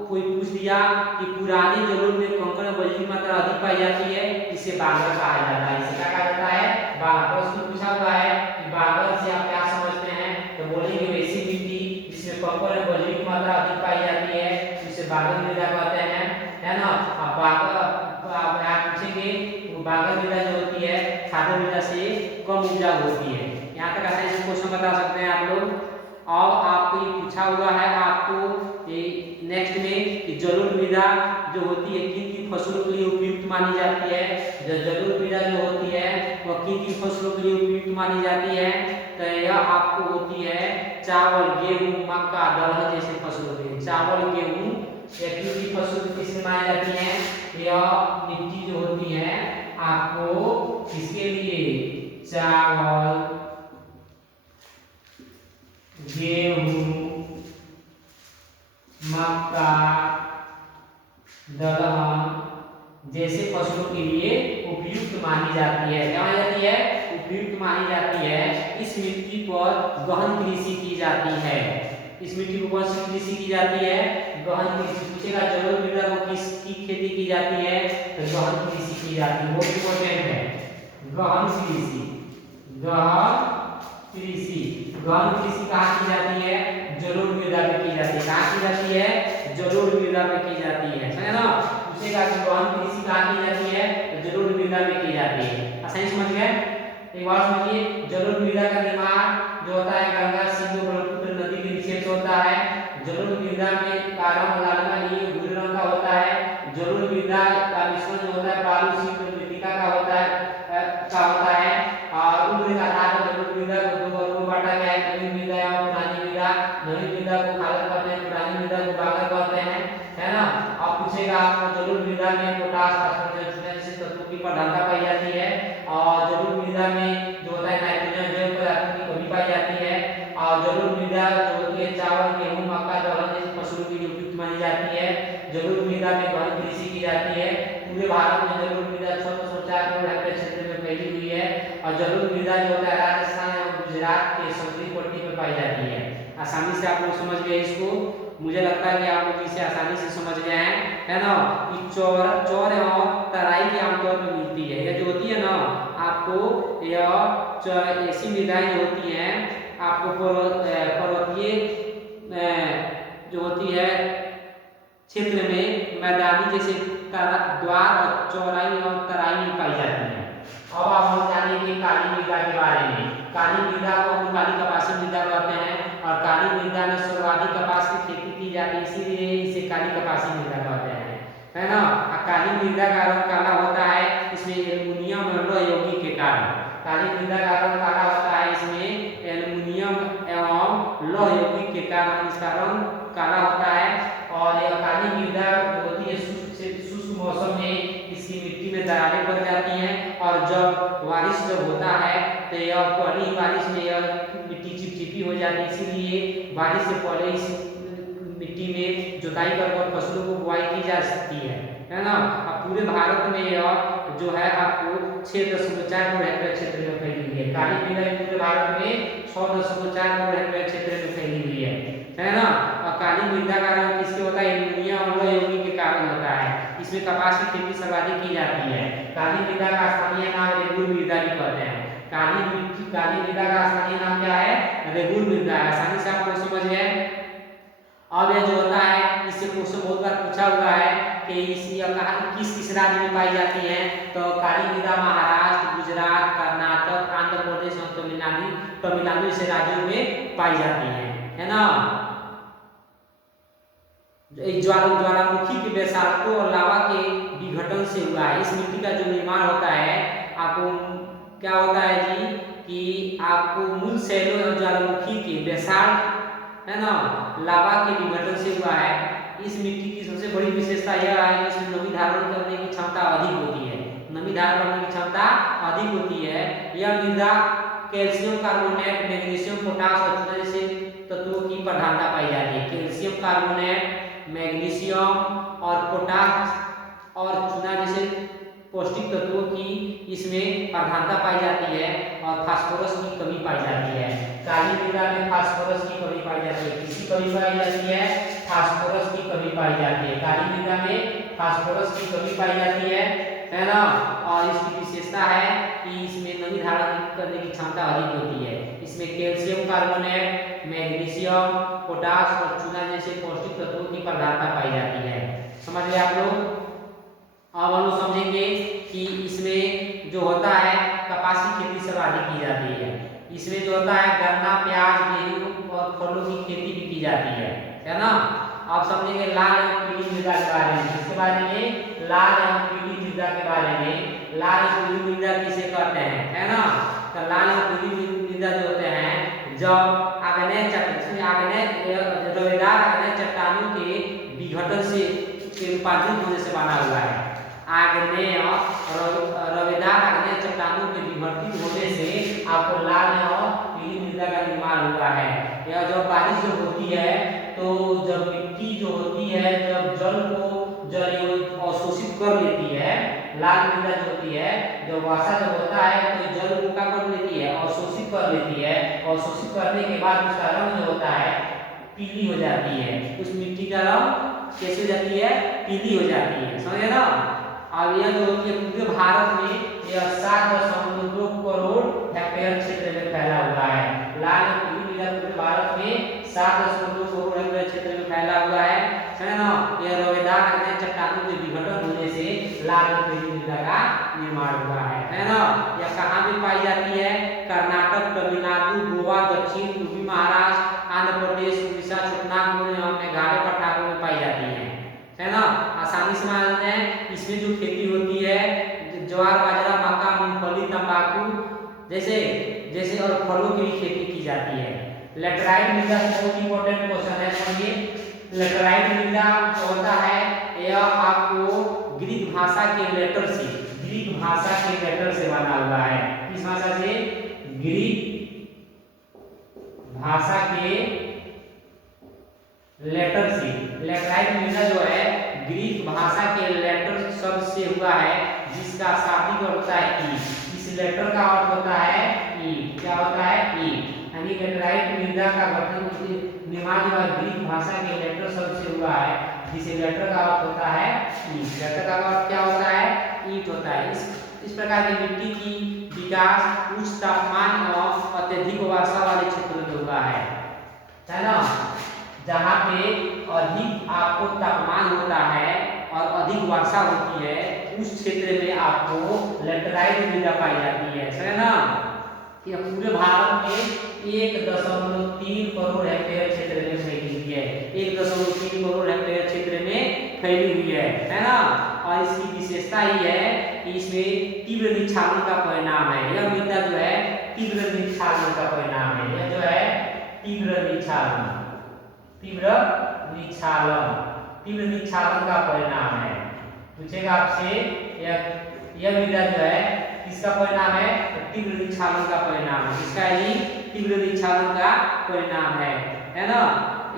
कोई पूछ दिया कि पुरानी जलोढ़ में कंकड़ और बजरी की मात्रा अधिक पाई जाती है, इसे बांगर कहा जाता है। इसे क्या कहा जाता है, बांगर। प्रश्न पूछा हुआ है कि बांगर से आप क्या समझते हैं, तो बोलेंगे वैसी मिट्टी जिसमें कंकड़ और बजरी की मात्रा अधिक पाई जाती है, जिसे बांगर मृदा कहते हैं, है ना। अब बांगर आप पूछेंगे तो बांगर मृदा जो होती है खादर मृदा से कम उपजाऊ होती है। यहाँ तक आसानी से क्वेश्चन बता सकते हैं आप लोग। और आपको ये पूछा हुआ है आपको नेक्स्ट में कि जलोढ़ मृदा जो होती है किन किन फसलों के लिए उपयुक्त मानी जाती है। जलोढ़ मृदा जो होती है वह किन किन फसलों के लिए उपयुक्त मानी जाती है, तो यह आपको होती है चावल, गेहूं, मक्का, दलहन जैसे फसलों के लिए। चावल, गेहूं किन किन फसलों किसमें मानी जाती है, यह मिट्टी जो होती है आपको किसके लिए, चावल, गेहूं, मक्का, दलहन जैसे फसलों के लिए उपयुक्त मानी जाती है। क्या मानी जाती है, उपयुक्त मानी जाती है। इस मिट्टी पर गहन कृषि की जाती है। इस मिट्टी पर कौन सी कृषि की जाती है, गहन कृषि। पूछेगा जलोढ़ मृदा को किसकी खेती की जाती है, तो गहन कृषि की जाती है। बहुत इंपॉर्टेंट है, गहन कृषि। गहन कृषि कहाँ की जाती है, जलोढ़ मृदा में की जाती है। कहाँ की जाती है, जलोढ़ मृदा में की जाती है। समझे ना। पूछेगा कि गहन कृषि कहाँ की जाती है, तो जलोढ़ मृदा में की जाती है। आसानी समझ गए। एक बार समझिए, जलोढ़ मृदा का निर्माण जो होता है गंगा, सिंधु, ब्रह्मपुत्र नदी के निक्षेप से होता है। जलोढ़ मृदा में का रंग लालिमा नीले भूरे रंग का होता है। जलोढ़ मृदा का मिश्रण जो होता है बालू, सीमेंट और मृत्तिका का होता है और उम्र के आधार पर जलोढ़ मृदा को दो वर्गों में बांटा गया है, नवीन मृदा और पुरानी मृदा। नवीन मृदा को खादर कहते हैं, पुरानी मृदा को बांगर कहते हैं, है ना। अब पूछेगा आपको जलोढ़ मृदा में पोटास, फास्फोरस, चूना जैसे तत्वों की प्रधानता पाई जाती है, और जलोढ़ मृदा में जो होता है नाइट्रोजन जैव पदार्थों की कमी पाई जाती है, और जलोढ़ मृदा जो होती है चावल, गेहूं, मक्का, दलहन जैसी फसलों के लिए उपयुक्त मानी जाती है। जलोढ़ मृदा में गहन कृषि की जाती है। पूरे भारत में जलोढ़ मृदा 604 करोड़ हेक्टेयर क्षेत्र में फैली हुई है, और जलोढ़ मृदा जो होता है राजस्थान और गुजरात के समुद्री पट्टी में पाई जाती है। आसानी से आप लोग समझ गए इसको। मुझे लगता है कि आप लोग इसे आसानी से समझ गए हैं, है ना। कि चौर और तराई के आमतौर पर मिलती है। यह जो होती है ना आपको, यह ऐसी मृदाएं होती हैं आपको पर्वतीय जो होती है क्षेत्र में मैदानी जैसे द्वार और चौराई और तराई में पाई जाती है। अब आप हम जानेंगे काली मृदा के बारे में। काली मृदा को हम काली कपासी मृदा कहते हैं, और काली मृदा में सर्वाधिक कपास की खेती की जाती है, इसीलिए इसे काली कपासी मृदा कहते हैं, है ना। मृदा का रंग काला होता है, इसमें एल्युमिनियम लौह यौगिक के कारण। काली मृदा का रंग काला होता है, इसमें एल्युमिनियम एवं लौह यौगिक के कारण इसका रंग काला होता है। और यह काली मृदा होती है शुष्क मौसम में इसकी मिट्टी में दरारें पड़ जाती हैं, और जब बारिश होता है तो यह पहली बारिश में यह मिट्टी चिपचिपी हो जाती है, इसीलिए बारिश से पहले इस मिट्टी में जुताई कर फसलों को बुआई की जा सकती है ना। अब पूरे भारत में यह जो है आपको 6.4 करोड़ हेक्टेयर क्षेत्र में फैली हुई है। काली मृदा पूरे भारत में 6.4 करोड़ हेक्टेयर क्षेत्र में फैली हुई है ना। और काली मृदा का रंग किसके होता है, एल्युमिनियम और लौह यौगिक के कारण होता है। इसमें कपास की खेती सर्वाधिक की जाती है। काली मृदा का स्थानीय नाम रेगुर मृदा भी कहते हैं। काली मृदा का स्थानीय नाम क्या है, रेगुर मृदा है। आसानी से आप लोग समझ गए। अब यह जो होता है, इससे क्वेश्चन बहुत बार पूछा हुआ है कि किस राज्य में पाई जाती है, तो काली मृदा महाराष्ट्र, गुजरात, कर्नाटक, आंध्र प्रदेश और तमिलनाडु जैसे राज्यों में पाई जाती है ना। ज्वालामुखी के बैसाल्टो और लावा के विघटन से हुआ है। इस मिट्टी का जो निर्माण होता है, आपको क्या होता है जी कि आपको मूल शैलों और ज्वालामुखी के बैसाल्ट है ना, लावा के विघटन से हुआ है। इस मिट्टी की सबसे बड़ी विशेषता यह है कि इसमें नमी धारण करने की क्षमता अधिक होती है। नमी धारण करने की क्षमता अधिक होती है। यह मृदा कैल्शियम कार्बोनेट, मैग्नीशियम, पोटाश और चूना जैसे तत्वों की प्रधानता पाई जाती है। कैल्शियम कार्बोनेट, मैग्नीशियम और पोटाश और चूना जैसे पौष्टिक तत्वों की इसमें प्रधानता पाई जाती है, और फास्फोरस की कमी पाई जाती है। काली मृदा में फास्फोरस की कमी पाई जाती है। किसकी कमी पाई जाती है, फास्फोरस की कमी पाई जाती है। काली मृदा में फास्फोरस की कमी पाई जाती है ना। और इसकी विशेषता है कि इसमें नमी धारण करने की क्षमता अधिक होती है। इसमें कैल्शियम कार्बोनेट, मैग्नीशियम, पोटाश और चूना जैसे पौष्टिक तत्वों की प्रधानता पाई जाती है। समझ गए आप लोग। अब हम लोग समझेंगे कि इसमें जो होता है कपास की खेती सर्वाधिक की जाती है। इसमें जो होता है गन्ना, प्याज, गेहूं और फलों की खेती भी की जाती है ना। आप समझेंगे लाल एवं पीली मृदा के बारे में। इसके बारे में लाल एवं पीली मृदा के बारे में, लाल एवं पीली मृदा किसे कहते हैं, है ना। तो लाल एवं पीली मृदा जो होते हैं, जब रवेदार आग्नेय चट्टानों के विघटन से उत्पादित होने से बना हुआ है। रवेदार आग्नेय चट्टानों के विघटित होने से आपको लाल और पीली मृदा का निर्माण हुआ है। यह जब बारिश जो होती है, तो जब मिट्टी जो होती है, जब जल अवशोषित कर लेती है, लाल मृदा जो होती है, जब वर्षा जब होता है तो जल को क्या कर लेती है, अवशोषित कर लेती है। अवशोषित करने के बाद उसका रंग जो होता है पीली हो जाती है। उस मिट्टी का रंग कैसे हो जाती है, पीली हो जाती है। समझे ना। अब यह जो होती है पूरे भारत में यह 7.2 करोड़ हेक्टेयर क्षेत्र में फैला हुआ है। लाल और पीली मृदा पूरे भारत में 7.2 करोड़ हेक्टेयर क्षेत्र में फैला हुआ है ना। यह रवेदार आग्नेय चट्टानों के विघटन होने से लाल और पीली मृदा का निर्माण हुआ है ना। यह कहाँ पे पाई जाती है, कर्नाटक, तमिलनाडु, गोवा, दक्षिण पूर्वी महाराष्ट्र, आंध्र प्रदेश, उड़ीसा, छोटनागपुर और मेघालय पठारों में पाई जाती है ना। आसानी से मान लेते हैं। इसमें जो खेती होती है, ज्वार, बाजरा, मक्का, मूंगफली, तंबाकू जैसे और फलों की भी खेती की जाती है। लेटराइट मृदा बहुत इंपॉर्टेंट क्वेश्चन है, समझिए। लेटराइट मृदा जो होता है, यह आपको ग्रीक भाषा के लेटर से बना हुआ है। किस भाषा से, ग्रीक भाषा के लेटर से। लेटराइट मृदा जो है ग्रीक भाषा के लेटर शब्द से हुआ है, जिसका शाब्दिक अर्थ होता है ई। इस लेटर का अर्थ होता है ई। क्या होता है, ई। यानी लेटराइट मृदा का गठन निर्माण जो है ग्रीक भाषा के लेटर शब्द से हुआ है, जिसे लेटर का अर्थ होता है ई। लेटर का अर्थ क्या होता है, ईट होता है। इस प्रकार की मिट्टी की विकास उच्च तापमान और अत्यधिक वर्षा वाले क्षेत्रों में हुआ है ना। जहाँ पे अधिक आपको तापमान होता है और अधिक वर्षा होती है, उस क्षेत्र में आपको लेटराइट मृदा पाई जाती है ना। यह पूरे भारत में 1.3 करोड़ हेक्टेयर क्षेत्र में फैली हुई है। 1.3 करोड़ हेक्टेयर क्षेत्र में फैली हुई है ना। और इसकी विशेषता ही है कि इसमें तीव्र निक्षालन का परिणाम है। यह मृदा जो है तीव्र निक्षालन का परिणाम है। यह जो है तीव्र निक्षालन का परिणाम है। पूछेगा आपसे यह मृदा जो है किसका परिणाम है? तीव्र निक्षालन का परिणाम है। इसका ही तीव्र निक्षालन का परिणाम है ना।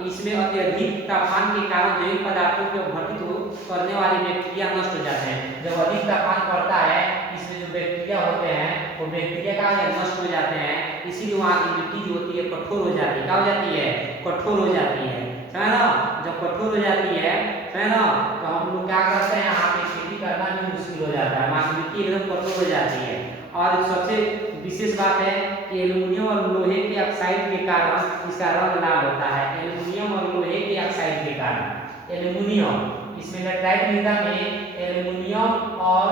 इसमें अत्यधिक तापमान के कारण जैविक पदार्थों को अपघटित करने वाली बैक्टीरिया नष्ट हो जाते हैं। जब अधिक तापमान बढ़ता है इसमें जो बैक्टीरिया होते हैं वो बैक्टीरिया का नष्ट हो जाते हैं, इसीलिए वहाँ की मिट्टी जो होती है कठोर हो जाती है। क्या हो जाती है? कठोर हो जाती है ना। जब कठोर हो जाती है ना, तो हम लोग क्या करते हैं, यहाँ पे खेती करना भी मुश्किल हो जाता है। वहाँ की मिट्टी एकदम कठोर हो जाती है। और सबसे विशेष बात है कि एल्युमिनियम और लोहे के ऑक्साइड के कारण इसका रंग लाल होता है। एल्युमिनियम और लोहे के ऑक्साइड के कारण, एल्युमिनियम इसमें लेटराइट मृदा में एल्युमिनियम और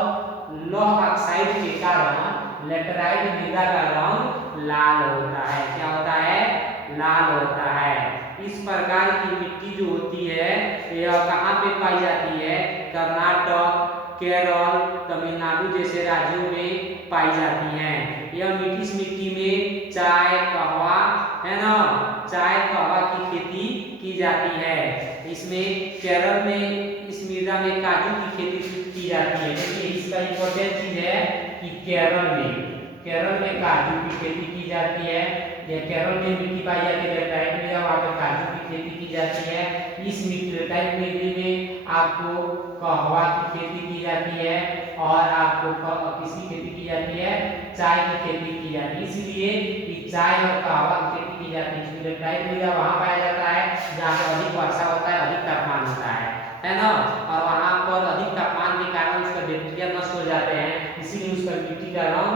लौह ऑक्साइड के कारण लेटराइट मृदा का रंग लाल होता है। क्या होता है? लाल होता है। इस प्रकार की मिट्टी जो होती है यह कहाँ पे पाई जाती है? कर्नाटक, केरल, तमिलनाडु जैसे राज्यों में पाई जाती हैं। यह मिट्टी में चाय, कहवा है ना, चाय कहवा की खेती की जाती है। इसमें केरल में इस मृदा में काजू की खेती की जाती है। देखिए इसका इंपॉर्टेंट चीज है कि केरल में काजू की खेती की जाती है। केरल में मिट्टी पाई जाती है लेटराइट मृदा, वहाँ पे काजू की खेती की जाती है। इस लेटराइट मिट्टी में आपको कहवा की खेती की जाती है और आपको किसकी खेती की जाती है? चाय की खेती की जाती है। इसलिए चाय और कहवा की खेती की जाती है। इसमें लेटराइट मृदा वहाँ पाया जाता है जहाँ पे अधिक वर्षा होता है, अधिक तापमान होता है ना। और वहाँ पर अधिक तापमान के कारण उसका बैक्टीरिया नष्ट हो जाते हैं, इसीलिए उसका मिट्टी का रंग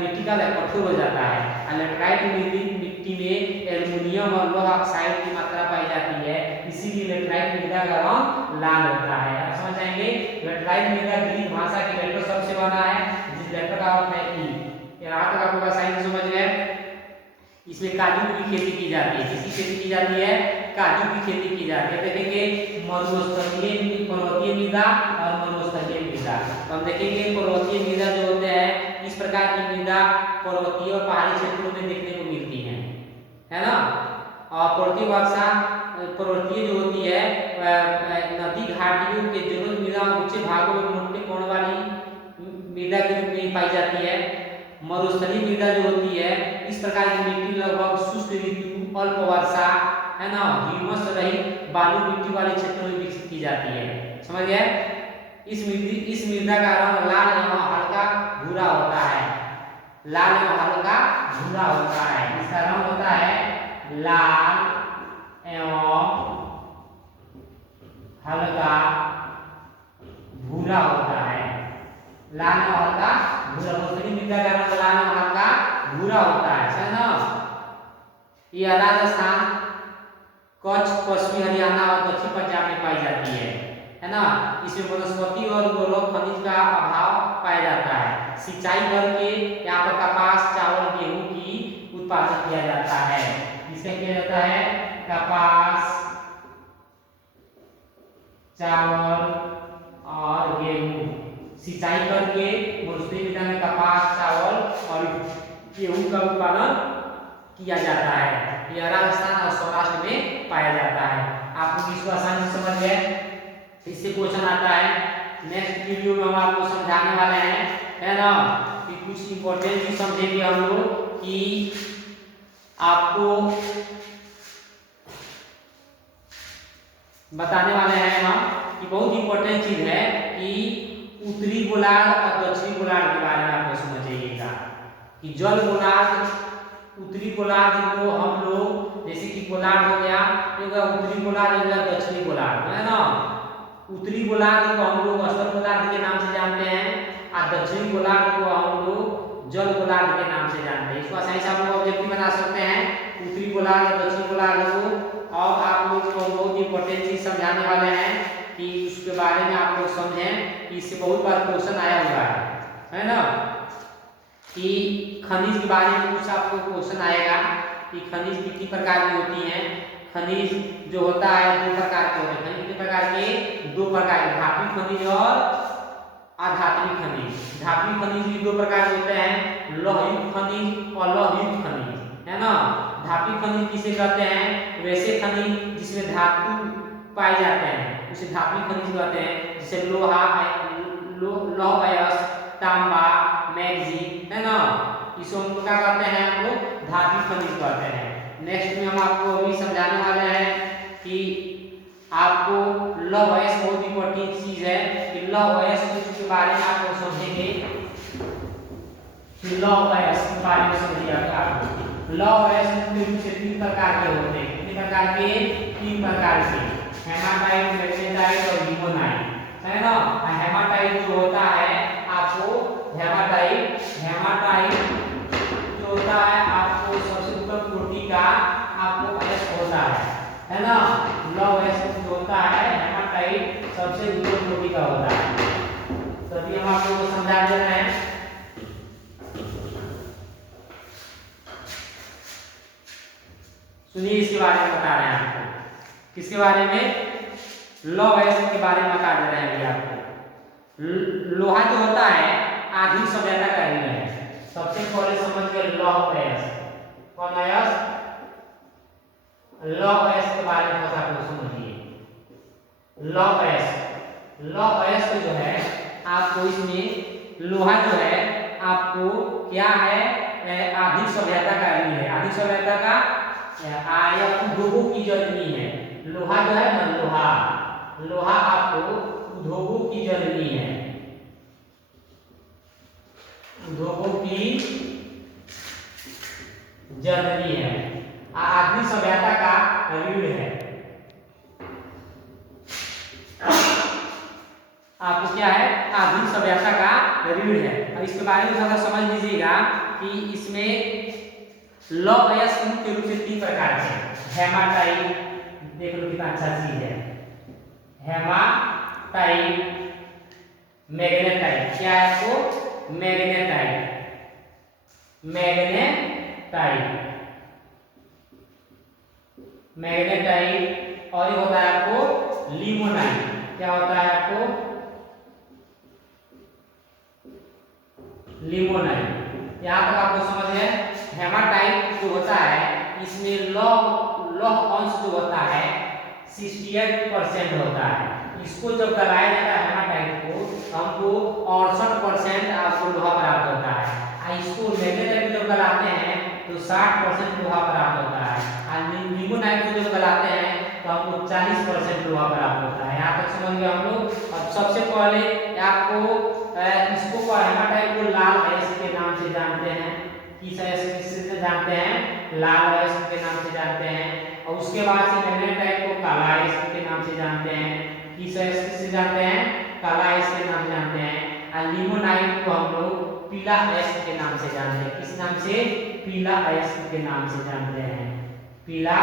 मिट्टी का कठोर हो जाता है। लेटराइट मिट्टी में एल्युमिनियम और लौह ऑक्साइड की मात्रा पाई जाती है, इसीलिए लेटराइट मृदा का रंग लाल होता है। आप समझ जाएंगे लेटराइट मृदा ग्रीक भाषा के लेटर शब्द से बना है, जिस लेटर का अर्थ है ई। यहाँ तक आपको साइंस समझ गए। इसमें काजू की खेती की जाती है। किसकी खेती की जाती है? काजू की खेती की जाती है। देखेंगे मरुस्थलीय पर्वतीय मृदा और मरुस्थलीय मृदा। तो हम देखेंगे पर्वतीय मृदा जो होते हैं, इस प्रकार की मृदा पर्वतीय और पहाड़ी क्षेत्रों में देखने को मिलती है ना। और पर्वतीय जो होती है नदी घाटियों के जंगल मृदा ऊंचे भागों में मोटे कोण वाली मृदा के रूप में पाई जाती है। मरुस्थलीय मृदा जो होती है इस प्रकार की मिट्टी लगभग शुष्क ऋतु, अल्प वर्षा है ना, ह्यूमस रहित बालू मिट्टी वाले क्षेत्रों में विकसित की जाती है। समझ गए? इस मृदा का रंग लाल एवं हल्का भूरा होता है। लाल एवं हल्का भूरा होता है। इसका रंग होता है लाल एवं हल्का भूरा होता है। लाल एवं हल्का भूरा, मरुस्थलीय मृदा का रंग लाल एवं हल्का भूरा होता है ना। यह राजस्थान, कच्छ, पश्चिमी हरियाणा और दक्षिण पंजाब में पाई जाती है ना। इसमें वनस्पति और गौरव खनिज का अभाव पाया जाता है। सिंचाई करके यहाँ पर कपास, चावल, गेहूं की उत्पादन किया जाता है। इसका किया जाता है कपास, चावल और गेहूं। सिंचाई करके मरुस्थलीय मृदा में कपास, चावल और गेहूं का उत्पादन किया जाता है। यह राजस्थान और सौराष्ट्र में पाया जाता है। आप लोग इसको आसानी से समझ गए। इससे क्वेश्चन आता है नेक्स्ट वीडियो में हम आपको समझाने वाले हैं, है ना, कि कुछ इंपॉर्टेंट चीज समझेंगे हम लोग कि आपको बताने वाले हैं हम कि बहुत इंपॉर्टेंट चीज है कि उत्तरी गोलार्ध और दक्षिणी गोलार्ध के बारे में आपको समझिएगा कि जल गोलार्ध, उत्तरी गोलार्ध को हम लोग जैसे कि गोलार्ध हो गया, उत्तरी गोलार्ध हो गया, दक्षिणी गोलार्ध है ना। उत्तरी गोलार्ध को हम लोग अष्टल गोलार्ध के नाम से जानते हैं और दक्षिणी गोलार्ध को हम लोग जल गोलार्ध के नाम से जानते हैं। इसको आसानी से हम लोग ऑब्जेक्टिव बना सकते हैं उत्तरी गोलार्ध और दक्षिणी गोलार्ध को। और आप लोग को बहुत इंपॉर्टेंट चीज समझाने वाले हैं कि उसके बारे में आप लोग समझें कि इससे बहुत बार क्वेश्चन आया हुआ है ना, कि खनिज के बारे में कुछ आपको क्वेश्चन आएगा कि खनिज कितनी प्रकार की होती हैं। खनिज जो होता है दो प्रकार के होते हैं। खनिज कितने प्रकार के? दो प्रकार के, धातु खनिज और अधात्विक खनिज। धात्विक खनिज भी दो प्रकार के होते हैं, लौहयुक्त खनिज और लौहयुक्त खनिज, है ना। धात्विक खनिज किसे कहते हैं? वैसे खनिज जिसमें धातु पाए जाते हैं उसे धात्विक खनिज कहते हैं, जैसे लोहा, लौह अयस्क, तांबा, मैग्नीज, है ना। इसको हम क्या कहते हैं? हम लोग धात्विक खनिज कहते हैं। नेक्स्ट में हम आपको अभी समझाने वाले हैं कि आपको लौह अयस्क बहुत इंपॉर्टेंट चीज है कि लौह अयस्क के बारे में आपको समझेंगे कि लौह अयस्क के बारे में समझिएगा आप। लौह अयस्क मुख्य रूप से तीन प्रकार के होते हैं। कितने प्रकार के? तीन प्रकार के, हेमाटाइट, मैग्नेटाइट और लिमोनाइट, है ना। हेमाटाइट जो होता है आपको, हेमाटाइट जो होता है आपको सबसे उत्तम कोटि का आपको अयस्क होता है ना। लौह अयस्क जो होता है हेमाटाइट सबसे उत्तम कोटि का होता है। तो अभी हम आप लोगों को समझा दे रहे हैं। सुनिए, इसके बारे में बता रहे हैं आपको। किसके बारे में? लौह अयस्क के बारे में बता दे रहे हैं अभी आपको। लोहा जो होता है आधुनिक सभ्यता का रीढ़ है। सबसे पहले समझ गए लौह अयस्क। कौन अयस्क? लौह अयस्क के बारे में आपको समझिए। लौह अयस्क जो है आपको, इसमें लोहा जो है आपको क्या है? आधुनिक सभ्यता का रीढ़ है। आधुनिक सभ्यता का उद्योगों की जननी है। लोहा जो है ना, लोहा आपको उद्योगों की जननी है, उद्योगों की जननी है, आधुनिक सभ्यता का रीढ़ है। आपको क्या है? आधुनिक सभ्यता का रीढ़ है। और इसके बारे में थोड़ा समझ लीजिएगा कि इसमें लौह अयस्क मुख्य रूप से तीन प्रकार के हैं। हेमाटाइट, देख लो कितना अच्छा चीज है, हेमाटाइट, मैग्नेटाइट। क्या है आपको? मैग्नेटाइट, और ये होता है आपको लिमोनाइट। क्या होता है आपको? लिमोनाइट। यहाँ तक आपको समझ है। हेमाटाइट जो होता है इसमें लौह अंश जो होता है 68% होता है। इसको जब गलाया जाता है हेमाटाइट को, हमको 68% आपको लोहा प्राप्त होता है। इसको मैग्नेटाइट को जब गलाते हैं तो 60% लोहा प्राप्त होता है। और लिमोनाइट को जब गलाते हैं तो हमको 40% लोहा प्राप्त होता है। यहाँ तक समझ गए हम लोग। अब सबसे पहले आपको इसको हेमाटाइट को लाल अयस्क के नाम से जानते हैं। किस अयस्क से जानते हैं? लाल अयस्क के नाम से जानते हैं। और उसके बाद से मैग्नेटाइट को काला अयस्क के नाम से जानते हैं। किस अयस्क से जानते हैं? काला अयस्क के नाम से जानते हैं। और लिमोनाइट को हम लोग पीला अयस्क के नाम से जानते हैं। किस नाम से? पीला अयस्क के नाम से जानते हैं। पीला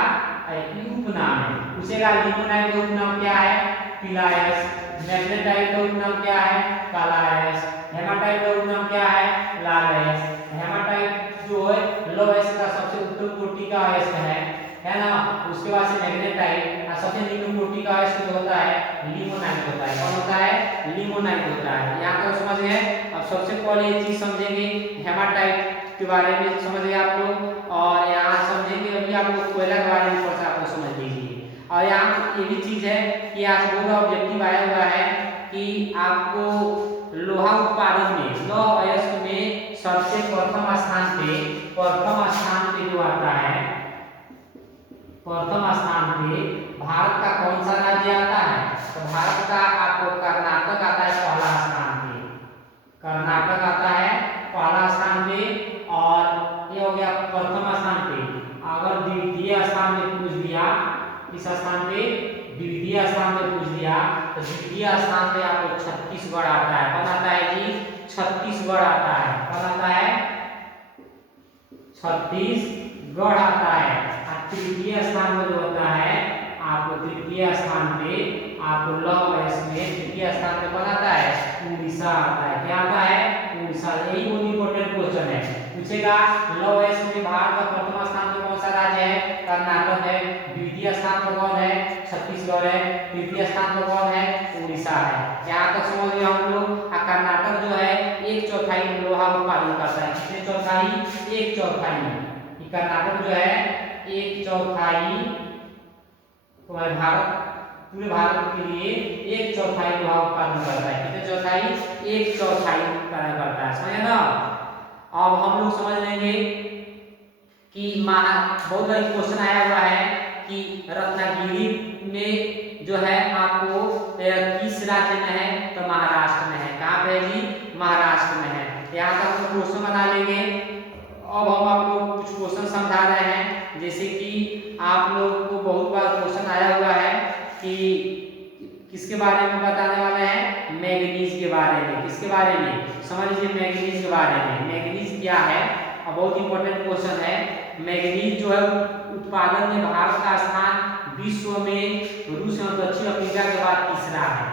उपनाम है। पूछेगा लिमोनाइट का उपनाम क्या है? पीला अयस्क। मैग्नेटाइट का उपनाम क्या है? काला अयस्क। हेमाटाइट का उपनाम क्या है? लाल अयस्क। हेमाटाइट जो है लौह अयस्क का सबसे उत्तम कोटि का अयस्क है ना। उसके बाद से मैग्नेटाइट, और सबसे निम्न कोटि का अयस्क जो होता है लिमोनाइट होता है। कौन होता है? लिमोनाइट होता है। यहाँ तक समझ गए। अब सबसे पहले ये चीज समझेंगे, हेमाटाइट के बारे में समझ गए आप लोग। और यहाँ समझेंगे अभी आप लोग कोयला के बारे में थोड़ा सा आपको समझ लीजिए। और यहाँ ये भी चीज है कि आज बहुत ऑब्जेक्टिव आया हुआ है कि आपको लोहा उत्पादन में, लौह अयस्क में सबसे प्रथम स्थान पे जो आता है, प्रथम स्थान पे भारत का कौन सा राज्य आता है? तो भारत का आपको कर्नाटक आता है पहला स्थान पे। कर्नाटक आता है पहला स्थान पे। और ये हो गया प्रथम स्थान पे। अगर द्वितीय स्थान पे पूछ दिया, किस स्थान पे? द्वितीय स्थान पे पूछ दिया तो द्वितीय स्थान पे आपको छत्तीसगढ़ आता है। कौन आता है जी? छत्तीसगढ़ आता है। कौन आता है? छत्तीसगढ़ आता है। तृतीय स्थान में जो होता है आपको, तृतीय स्थान पे आपको लौह अयस्क में तृतीय स्थान पे कौन आता है? उड़ीसा आता है। क्या आता है? उड़ीसा। यही बहुत इंपॉर्टेंट क्वेश्चन है। पूछेगा लौह अयस्क में भारत का प्रथम स्थान पे कौन सा राज्य है? कर्नाटक है। द्वितीय स्थान पर कौन है? छत्तीसगढ़ है। तृतीय स्थान पर कौन है? उड़ीसा है। यहाँ तक समझ गए हम लोग। कर्नाटक जो है 1/4 लोहा उत्पादन करता है। कितने चौथाई? 1/4। कर्नाटक जो है 1/4 तुम्हारे भारत, पूरे भारत के लिए 1/4 लोहा उत्पादन करता है। कितने चौथाई? 1/4 उत्पादन करता है। समझे ना? अब हम लोग समझ लेंगे कि बहुत बार क्वेश्चन आया हुआ है कि रत्नागिरी में जो है आपको किस राज्य में है? तो महाराष्ट्र में है। कहाँ पे है जी? महाराष्ट्र में है। यहाँ तक हम क्वेश्चन बना लेंगे। अब हम आपको कुछ क्वेश्चन समझा रहे हैं, जैसे कि आप लोग को बहुत बार क्वेश्चन आया हुआ है कि किसके बारे में बताने वाले हैं? मैंगनीज के बारे में। किसके बारे में? समझ लीजिए मैंगनीज के बारे में। मैंगनीज क्या है? अब बहुत इंपॉर्टेंट क्वेश्चन है। मैंगनीज जो है उत्पादन में भारत का स्थान विश्व में रूस और दक्षिण अफ्रीका के बाद तीसरा है।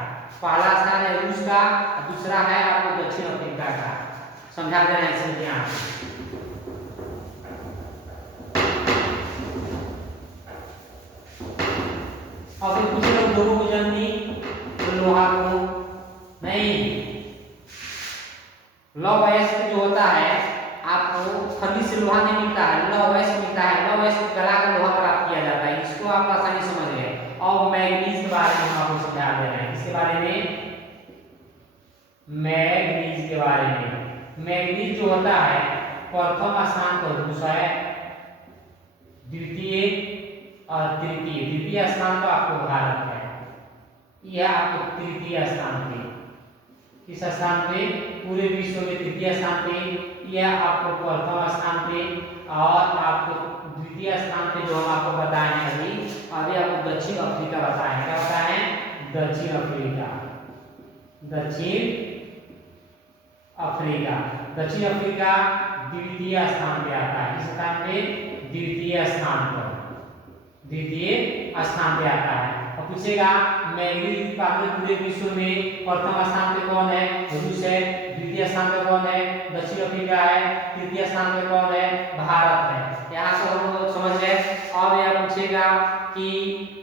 पहला स्थान है रूस का, दूसरा है आपको दक्षिण अफ्रीका का। समझा दे रहे हैं यहाँ। अब कुछ लोग लोगों को जानती तो लोहा को नहीं। लौह अयस्क जो होता है आपको खनिज से लोहा नहीं मिलता है, लौह अयस्क मिलता है। लौह अयस्क गला कर लोहा प्राप्त किया जाता है। इसको आप आसानी समझ गए। और मैंगनीज के बारे में हम आपको समझा दे रहे हैं। इसके बारे में मैंगनीज के बारे में। मैंगनीज जो होता है प्रथम स्थान पर रूस है, द्वितीय और तृतीय। द्वितीय स्थान पर आपको भारत है। यह आपको तृतीय स्थान पे, किस स्थान पे? पूरे विश्व में तृतीय स्थान पे। यह आपको प्रथम स्थान पे और आपको द्वितीय स्थान पे जो हम आपको बताए हैं अभी आपको दक्षिण अफ्रीका बताए। क्या बताए? दक्षिण अफ्रीका। दक्षिण अफ्रीका। दक्षिण अफ्रीका द्वितीय स्थान पे आता है। किस स्थान पे? द्वितीय स्थान पर। द्वितीय स्थान पे आता है। और पूछेगा मैंगनीज उत्पादन पूरे विश्व में प्रथम स्थान पे कौन है? रूस है। द्वितीय स्थान पे कौन है? दक्षिण अफ्रीका है। तृतीय स्थान पे कौन है? भारत है। यहाँ से हम लोग समझ गए। अब यह पूछेगा कि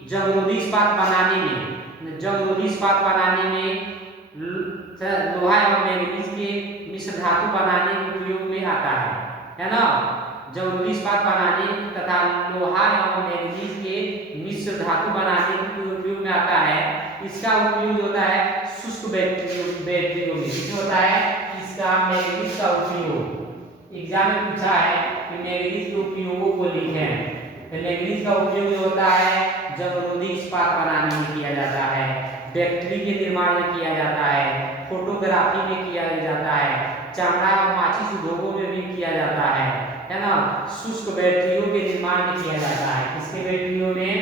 जंगरोधी इस्पात बनाने में लोहा एवं मैंगनीज के मिश्र धातु बनाने के उपयोग में आता है ना? जंगरोधी इस्पात बनाने तथा लोहा एवं मैंगनीज के मिश्र धातु बनाने के उपयोग में आता है। इसका उपयोग होता है शुष्क बैटरियों में। किसमें होता है? इसका मैंगनीज का उपयोग। एग्जाम में पूछा है कि मैंगनीज के उपयोगों को लिखें। तो मैंगनीज का उपयोग जो होता है जंगरोधी इस्पात बनाने में किया जाता है, बैटरी के निर्माण में किया जाता है, फोटोग्राफी में किया जाता है, चमड़ा और माचिस उद्योगों में भी किया जाता है ना? शुष्क बैटरियों के निर्माण में किया जाता है। किसके बैटरियों में?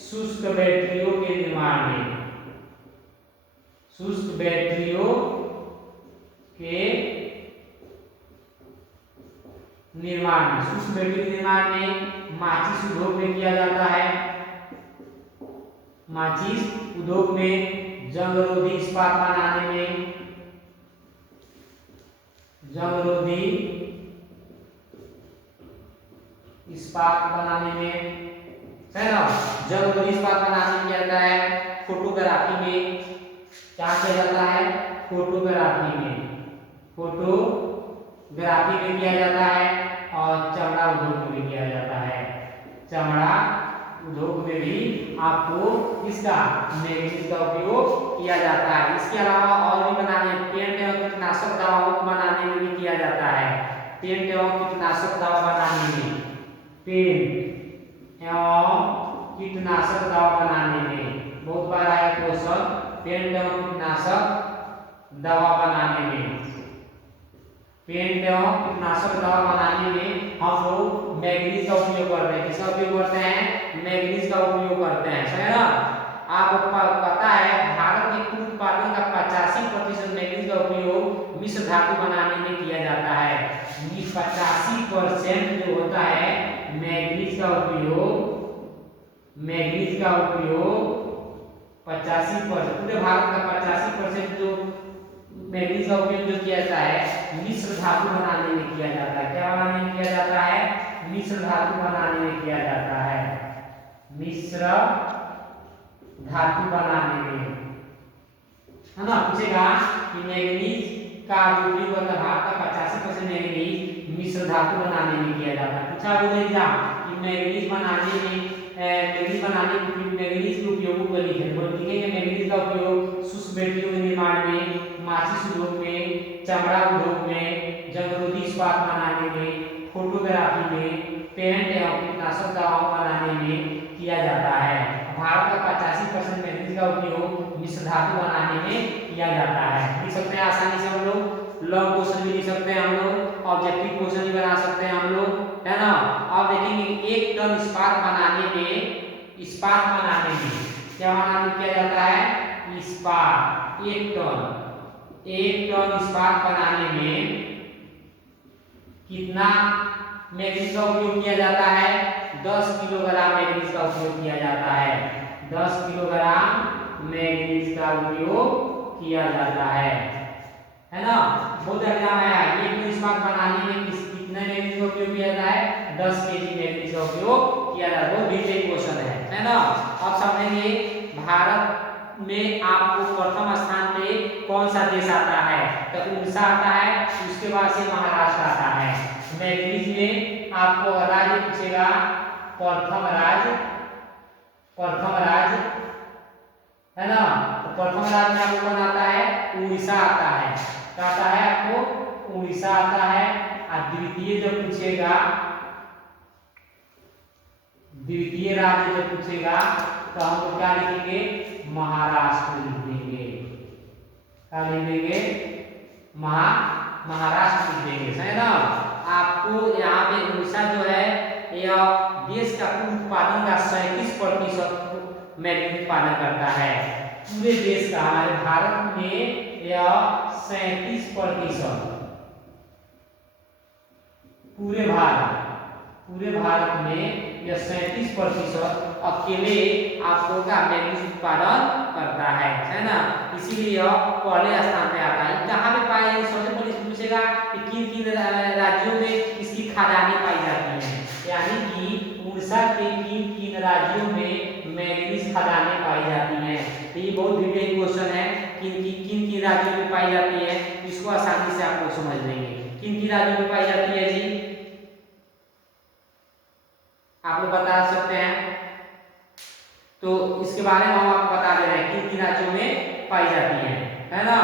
शुष्क बैटरियों के निर्माण में। शुष्क बैटरियों के निर्माण में। शुष्क बैटरी के निर्माण में माचिस उद्योग में किया जाता है। माचिस उद्योग में जंगरोधी इस्पात बनाने में, जंगरोधी इस्पात बनाने में है ना? जंगरोधी इस्पात बनाने में किया जाता है। फोटोग्राफी में क्या किया जाता है? फोटोग्राफी में किया जाता है। और चमड़ा उद्योग में भी किया जाता है। चमड़ा उद्योग में भी आपको इसका मैंगनीज का उपयोग किया जाता है। इसके अलावा और भी बनाने, पेंट एवं कीटनाशक दवाओं को बनाने में भी किया जाता है। पेंट एवं कीटनाशक दवा बनाने में, पेंट एवं कीटनाशक दवा बनाने में बहुत बार आया क्वेश्चन। पेंट एवं कीटनाशक दवा बनाने में, पेंट एवं कीटनाशक दवा बनाने में हम लोग मैंगनीज का उपयोग करते हैं। किसका उपयोग करते हैं? मैंगनीज का उपयोग करते हैं। समझे ना? आपको पता है भारत में कुल उत्पादन का 85% मैंगनीज का उपयोग मिश्र धातु बनाने में किया जाता है। 85% जो होता है मैंगनीज का उपयोग 85%, पूरे भारत का 85% जो मैंगनीज का उपयोग जो किया जाता है मिश्र धातु बनाने में किया जाता है। क्या बनाने में किया जाता है? मिश्र धातु बनाने में किया जाता है। मिश्र धातु बनाने में, है ना। पूछेगा कि मैंगनीज का जो उपयोग होता है, भारत का 85% मैंगनीज मिश्र धातु बनाने में किया जाता है। पूछा बोले एग्जाम कि मैंगनीज बनाने में मैंगनीज के उपयोगों को लिखें। लिखेंगे मैंगनीज का उपयोग शुष्क बैटरियों के निर्माण में, माचिस उद्योग में, चमड़ा उद्योग में, जंगरोधी इस्पात बनाने में, फोटोग्राफी में, पेंट एवं कीटनाशक दवाओं बनाने में किया जाता है। भारत का 85% मैंगनीज का उपयोग मिश्र धातु बनाने में किया जाता है। लिख सकते हैं आसानी से हम लोग, लॉन्ग क्वेश्चन भी लिख सकते हैं हम लोग, ऑब्जेक्टिव क्वेश्चन भी बना सकते हैं हम लोग, है ना। अब देखेंगे 1 टन इस्पात बनाने में क्या बनाने किया जाता है, इस्पात। 1 टन इस्पात बनाने में कितना मैंगनीज का उपयोग किया जाता है, 10 किलोग्राम मैंगनीज का उपयोग किया जाता है। 10 किलोग्राम मैंगनीज का उपयोग किया जाता है ना। बहुत एग्जाम है, एक टन इस्पात बनाने में कितने मैंगनीज का उपयोग किया जाता है, 10 केजी मैंगनीज का उपयोग किया जाता है। बहुत डिटेल क्वेश्चन है ना। अब समझेंगे भारत में आपको प्रथम स्थान पे कौन सा देश आता है, तो उड़ीसा आता है, उसके बाद से महाराष्ट्र आता है। मैंगनीज में आपको राज्य पूछेगा, प्रथम राज्य है ना। तो प्रथम राज्य में आपको कौन आता है, उड़ीसा आता है। क्या आता है आपको, उड़ीसा आता है। और द्वितीय जब पूछेगा, द्वितीय राज्य जब पूछेगा तो हम लोग क्या लिखेंगे, महाराष्ट्र लिख देंगे। क्या लिख देंगे, महाराष्ट्र लिख देंगे, है ना। आपको यहाँ पे उड़ीसा जो है यह देश का कुल उत्पादन का 37% मैंगनीज उत्पादन करता है। पूरे देश का, हमारे भारत में यह 37%, पूरे भारत में यह 37% अकेले आपको का मैंगनीज उत्पादन करता है ना। इसीलिए यह पहले स्थान पे आता है। कहाँ पे पाया, सबसे पहले पूछेगा कि किन राज्यों में इसकी खदानें पाई जाती हैं, यानी कि उड़ीसा के किन राज्यों में मैंगनीज खदानें पाई जाती हैं। तो ये बहुत डिटेल क्वेश्चन है, किन राज्यों में पाई जाती है, इसको आसानी से आप लोग समझ लेंगे। किन राज्यों में पाई जाती है जी, आप लोग बता सकते हैं। तो इसके बारे में हम आपको बता दे रहे हैं किन राज्यों में पाई जाती है ना।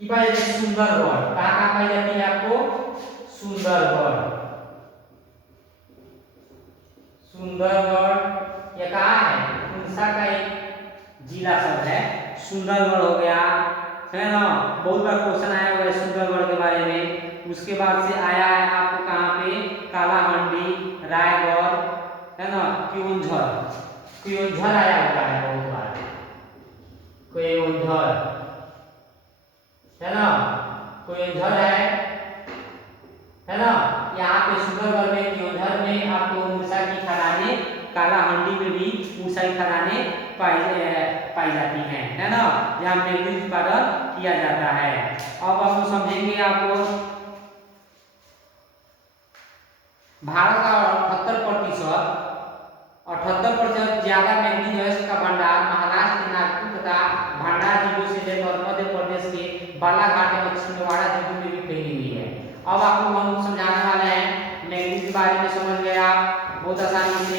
पाई जाती है सुंदरगढ़। कहाँ पाई जाती है आपको, सुंदरगढ़। ये कहाँ है, उड़ीसा का एक जिला सब है, सुंदरगढ़ हो गया, है ना। बहुत बार क्वेश्चन आया हुआ है सुंदरगढ़ के बारे में। उसके बाद से आया है आपको कहाँ पे, कालाहांडी, रायगढ़, है ना, क्योंझर आया हुआ है बहुत बार, क्योंझर, है ना, क्योंझर है ना। यहाँ पे सुंदरगढ़ में, क्योंझर में आपको उड़ीसा की खदानें, कालाहांडी में भी उड़ीसा की खदानें पाई जाती हैं, है ना, जहाँ मैंगनीज उत्पादन किया जाता है। अब हम समझेंगे आपको भारत का 78% ज्यादा मैंगनीज का भंडार महाराष्ट्र के नागपुर तथा भंडार जिलों से लेकर मध्य प्रदेश के बालाघाट एवं छिंदवाड़ा जिलों में भी फैली हुई है। अब आपको हम समझाने वाले हैं मैंगनीज के बारे में, समझ गए आप बहुत आसानी से।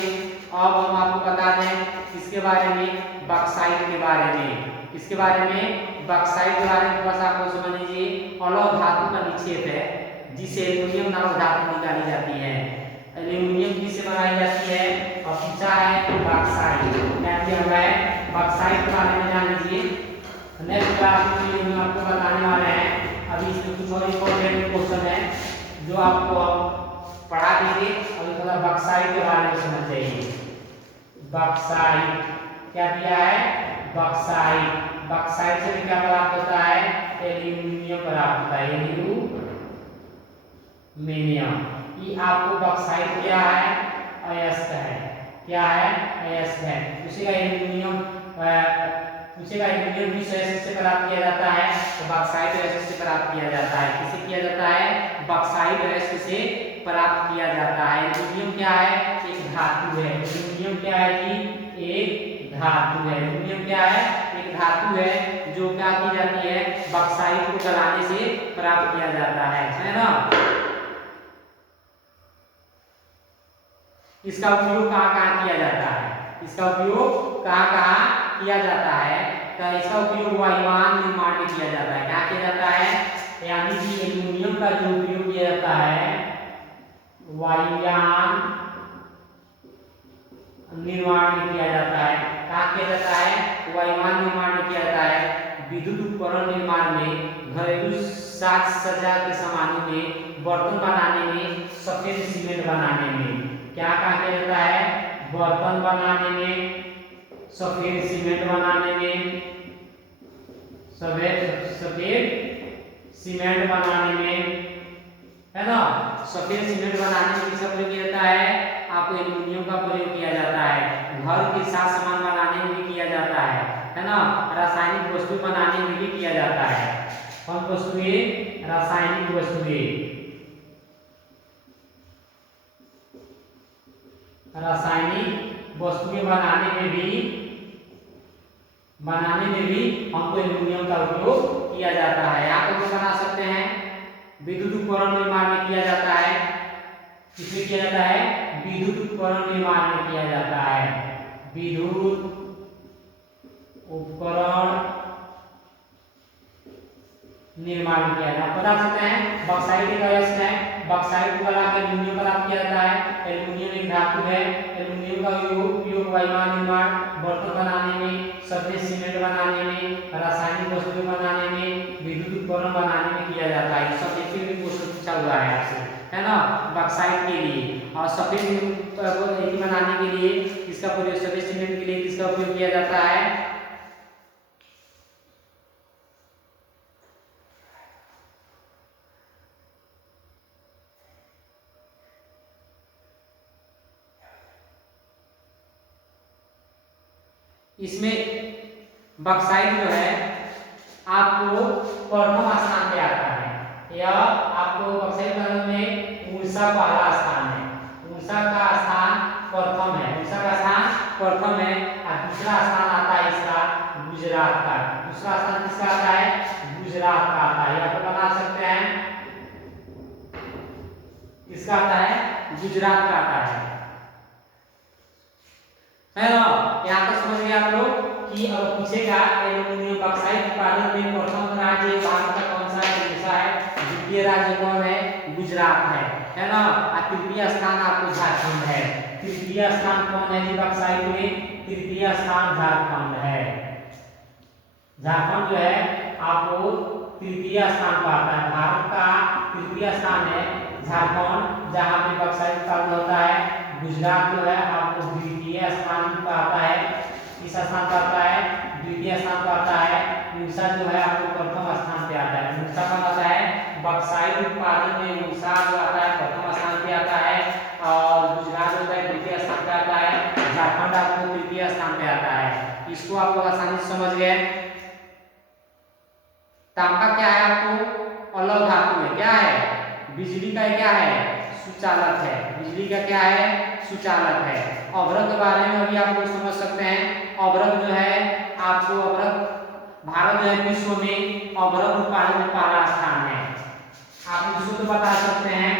अब हम आपको बता दें इसके बारे में, बॉक्साइट के बारे में। इसके बारे में, बॉक्साइट के बारे में थोड़ा सा आपको समझ लीजिए। अलग धातु का निक्षेप है जिसे एल्यूमिनियम नामक धातु निकाली जाती है। एल्यूमिनियम किससे बनाई जाती है, और पूछा है बॉक्साइट। बॉक्साइट के बारे में जान लीजिए। नेक्स्ट क्लास में हम आपको बताने वाले हैं। अभी इसमें कुछ और इम्पोर्टेंट क्वेश्चन है जो आपको पढ़ा देंगे। अभी थोड़ा बॉक्साइट के बारे में समझ जाइए। बॉक्साइट क्या दिया है, बॉक्साइट से क्या प्राप्त होता है, एल्यूमिनियम प्राप्त होता है, एल्यूमिनियम। ये आपको बॉक्साइट क्या है, अयस्क है। क्या है एस है। पूछेगा एल्यूमिनियम किस एसिड से प्राप्त किया जाता है, तो बॉक्साइट एसिड से प्राप्त किया जाता है। किसे किया जाता है, बॉक्साइट एसिड से प्राप्त किया जाता है। एल्यूमिनियम क्या है, एक धातु है। एल्यूमिनियम क्या है जी, एक धातु है। एल्यूमिनियम क्या है, एक धातु है जो क्या की जाती है, बॉक्साइट को गलाने से प्राप्त किया जाता है ना। इसका उपयोग कहाँ कहाँ किया जाता है, इसका उपयोग कहाँ कहाँ किया जाता है, तो इसका उपयोग वायुयान निर्माण में किया जाता है। क्या किया जाता है, यानी कि एल्यूमिनियम का जो उपयोग किया जाता है वायुयान निर्माण में किया जाता है। कहाँ किया जाता है, वायुयान निर्माण में किया जाता है। विद्युत उपकरण निर्माण में, घरेलू साज सज्जा के सामानों में, बर्तन बनाने में, सफेद सीमेंट बनाने में। क्या कहा किया जाता है, बर्तन बनाने में, सफेद सीमेंट बनाने में, सफेद सीमेंट बनाने में, है ना। सफेद सीमेंट बनाने में किसका प्रयोग किया जाता है, आपको एल्यूमिनियम का प्रयोग किया जाता है। घर के साथ सामान बनाने में भी किया जाता है ना। रासायनिक वस्तु बनाने में भी किया जाता है। कौन वस्तुएं, रासायनिक वस्तुएं, रासायनिक वस्तुएं बनाने में भी हमको एल्यूमिनियम का उपयोग किया जाता है। यहाँ पर भी बना सकते हैं। विद्युत उपकरण निर्माण में किया जाता है, किसमें किया जाता है, विद्युत उपकरण निर्माण में किया जाता है। विद्युत उपकरण निर्माण में किया जाता है। बता सकते हैं बॉक्साइट एक अयस्क है, बॉक्साइट को गला के एल्यूमिनियम प्राप्त किया जाता है। एल्यूमिनियम एक धातु है। एल्यूमिनियम का उपयोग वायुयान निर्माण, बर्तन बनाने में, सफेद सीमेंट बनाने में, रासायनिक वस्तुएं बनाने में, विद्युत उपकरण बनाने में किया जाता है। सब देखिए भी क्वेश्चन पूछा हुआ है आपसे, है ना। बॉक्साइट के लिए और सफेद बनाने के लिए किसका प्रयोग, सफेद सीमेंट के लिए किसका उपयोग किया जाता है, इसमें बॉक्साइट जो है आपको प्रथम स्थान पे आता है, या आपको बॉक्साइट में उड़ीसा पहला स्थान है, उड़ीसा का स्थान प्रथम है, उड़ीसा का स्थान प्रथम है। और दूसरा स्थान आता है इसका गुजरात का। दूसरा स्थान किसका आता है, गुजरात का आता है। यहाँ पर बता सकते हैं किसका आता है, गुजरात का आता है ना। यहाँ तक समझ गए आप लोग कि अब पूछेगा एल्यूमिनियम बॉक्साइट उत्पादन में प्रथम राज्य भारत का कौन सा है, उड़ीसा है। द्वितीय राज्य कौन है, गुजरात है ना। और तृतीय स्थान आपको झारखंड है। तृतीय स्थान कौन है जी बॉक्साइट में, तृतीय स्थान झारखंड है। झारखंड जो है आपको तृतीय स्थान पर आता है। भारत का तृतीय स्थान है झारखंड, जहाँ पे बॉक्साइट उत्पादन होता है। गुजरात जो है आपको द्वितीय स्थान पर आता है। किस स्थान पर आता है, द्वितीय स्थान पर आता है। उड़ीसा जो है आपको प्रथम स्थान पे आता है। उड़ीसा कौन आता है, बॉक्साइट उत्पादन में उड़ीसा जो आता है प्रथम स्थान पे आता है, और गुजरात जो है द्वितीय स्थान पे आता है। झारखंड आपको तृतीय स्थान पे आता है। इसको आप लोग आसानी से समझ गए। तांबा क्या है, आपको अलग धातु है, क्या है, बिजली का क्या है, सुचालक है। बिजली का क्या है, सुचालक है। अभ्रक के बारे में भी आप लोग समझ सकते हैं। अभ्रक जो है आपको, अभ्रक भारत जो है विश्व में अभ्रक उत्पादन में पहला स्थान है। आप इसको तो बता सकते हैं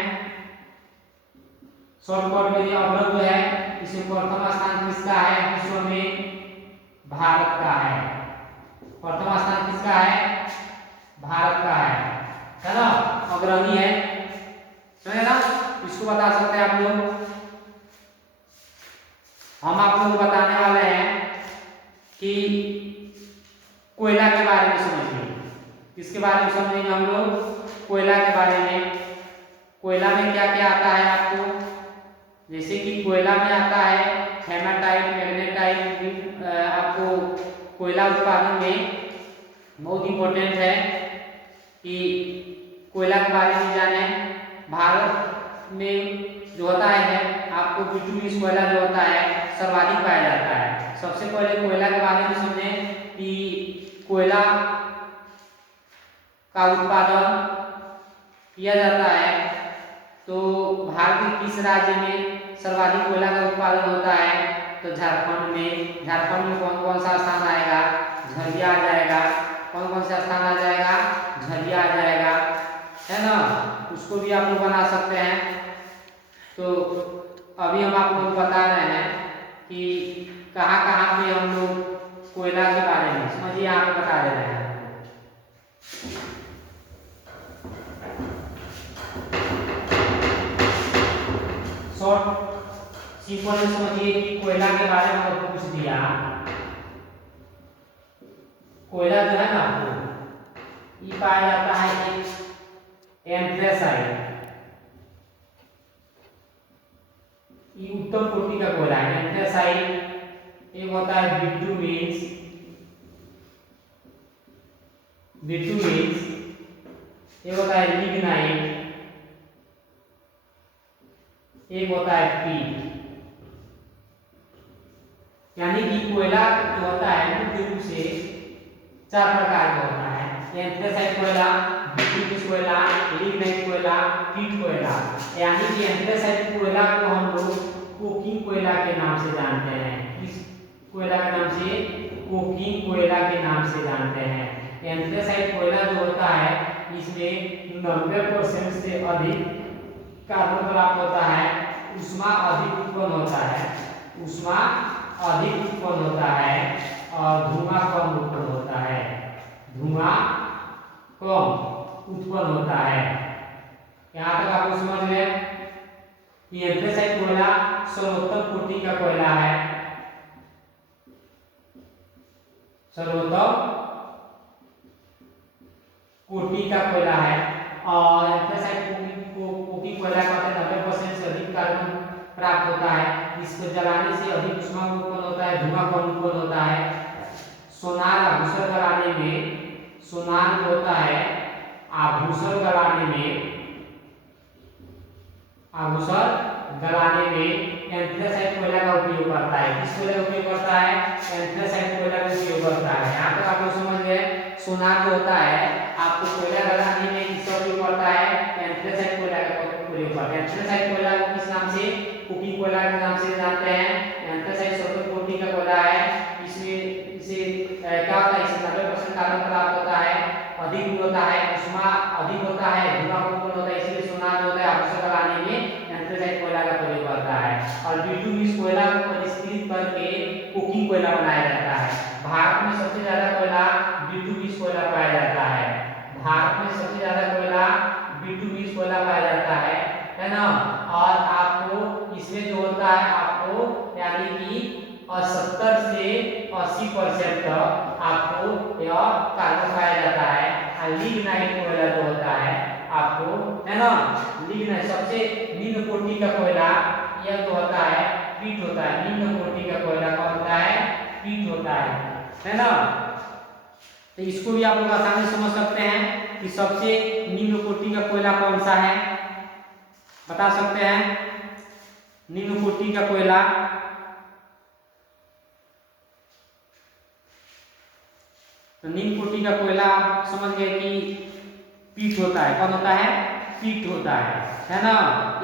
शॉर्टकट में। अभ्रक जो है इसमें प्रथम स्थान किसका है विश्व में, भारत का है। प्रथम स्थान किसका है, भारत का है ना, अग्रणी है, समझे ना। इसको बता सकते हैं आप लोग। हम आप लोग को बताने वाले हैं कि कोयला के बारे में समझिए। किसके बारे में समझेंगे हम लोग, कोयला के बारे में। कोयला में क्या क्या आता है आपको, जैसे कि कोयला में आता है हेमाटाइट, मैग्नेटाइट। आपको कोयला उत्पादन में बहुत इंपॉर्टेंट है कि कोयला के बारे में जाने। भारत में जो होता है आपको आपको बिटुमिनस कोयला जो होता है सर्वाधिक पाया जाता है। सबसे पहले कोयला के बारे में समझें कि कोयला का उत्पादन किया जाता है तो भारत के किस राज्य में सर्वाधिक कोयला का उत्पादन होता है? तो झारखंड में। झारखंड में कौन कौन सा स्थान आएगा? झरिया आ जाएगा। कौन कौन सा स्थान आ जाएगा? झरिया आ जाएगा, है ना। उसको भी आप लोग बना सकते हैं। तो अभी हम आप लोग बता रहे हैं कि कहाँ कहाँ पे हम लोग कोयला के बारे में समझिए, यहाँ पे बता दे रहे हैं। शॉर्ट सिंपल से समझिए कि कोयला के बारे में अगर पूछ दिया, कोयला जो है ना आपको ये पाया जाता है एक एंथ्रेसाइट, ये उत्तम कोटि का कोयला है एंथ्रेसाइट। एक होता है बिटुमिन्स, एक होता है लिग्नाइट, एक होता है पीट। यानी कि कोयला जो होता है मुख्य रूप से 4 प्रकार का होता है। एंथ्रेसाइट कोयला, बिटुमिनस कोयला, लिग्नाइट कोयला, पीट कोयला। यानी कि एंथ्रेसाइट कोयला को हम लोग कोकिंग कोयला के नाम से जानते हैं। इस कोयला के नाम से कोकिंग कोयला के नाम से जानते हैं। एंथ्रेसाइट कोयला जो होता है इसमें 90% से अधिक कार्बन प्राप्त होता है, ऊष्मा अधिक उत्पन्न होता है, ऊष्मा अधिक उत्पन्न होता है और धुआं कम उत्पन्न होता है, धुआं कम उत्पन्न होता है। यहाँ तक आप लोग समझ गए कि एंथ्रेसाइट कोयला सर्वोत्तम कोटि का कोयला है, सर्वोत्तम कोटि का कोयला है। और एंथ्रेसाइट कोकिंग कोयला का 90% से अधिक कार्बन प्राप्त होता है। इसको जलाने से अधिक ऊष्मा उत्पन्न होता है, धुआं कम उत्पन्न होता है। सोनार आभूषण गलाने में, सोनार जो होता है आभूषण गलाने में, आभूषण गलाने में एंथ्रेसाइट कोयला का उपयोग करता है। किस कोयला का उपयोग करता है? एंथ्रेसाइट कोयला का उपयोग करता है। यहाँ तक आप लोग समझ गए। सोनार जो होता है आपको कोयला गलाने में किसका उपयोग करता है? एंथ्रेसाइट कोयला का उपयोग करता है। एंथ्रेसाइट कोयला को किस नाम से? कुकिंग कोयला के नाम से जानते हैं। एंथ्रेसाइट सर्वोत्तम कोटि का कोयला है। इसमें इसे क्या होता है? इसमें 90% कार्बन प्राप्त होता है, अधिक होता है, ऊष्मा अधिक होता है, धुआं उत्पन्न होता है। इसलिए सोनार जो होता है आभूषण गलाने में एंथ्रेसाइट कोयला का प्रयोग करता है। और बिटुमिनस कोयला को परिष्कृत करके कुकिंग कोयला बनाया जाता है। भारत में सबसे ज्यादा कोयला बिटुमिनस कोयला पाया जाता है। भारत में सबसे ज्यादा कोयला बिटुमिनस कोयला पाया जाता है ना। और आपको इसमें जो होता है आपको यानी कि 70 से 80% तक आपको यह कार्बन पाया जाता है। और लिग्नाइट कोयला जो होता है आपको, है ना, लिग्नाइट सबसे निम्न कोटि का कोयला यह जो होता है पीट होता है। निम्न कोटि का कोयला कौन होता है? पीट होता है ना। तो इसको भी आप लोग आसानी से समझ सकते हैं कि सबसे निम्न कोटि का कोयला कौन सा है, बता सकते हैं? निम्न कोटि का कोयला तो निम्न कोटि का कोयला आप समझ गए कि पीट होता है। कौन होता है? पीट होता है ना।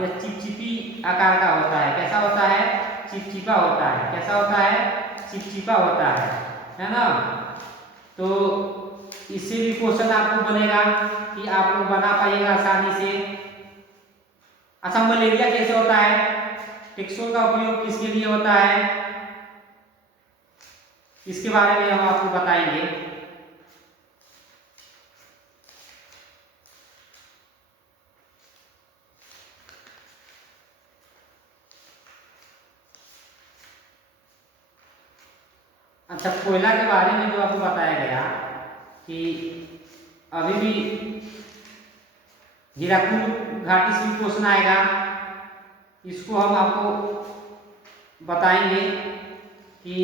यह चिपचिपी आकार का होता है। कैसा होता है? चिपचिपा होता है। कैसा होता है? चिपचिपा होता है ना। तो इससे भी क्वेश्चन आपको बनेगा कि आप लोग बना पाइएगा आसानी से। अच्छा, मलेरिया कैसे होता है? टेक्सोल का उपयोग किसके लिए होता है? इसके बारे में हम आपको बताएंगे। अच्छा, कोयला के बारे में जो आपको बताया गया कि अभी भी हीराकुद घाटी से भी क्वेश्चन आएगा, इसको हम आपको बताएंगे कि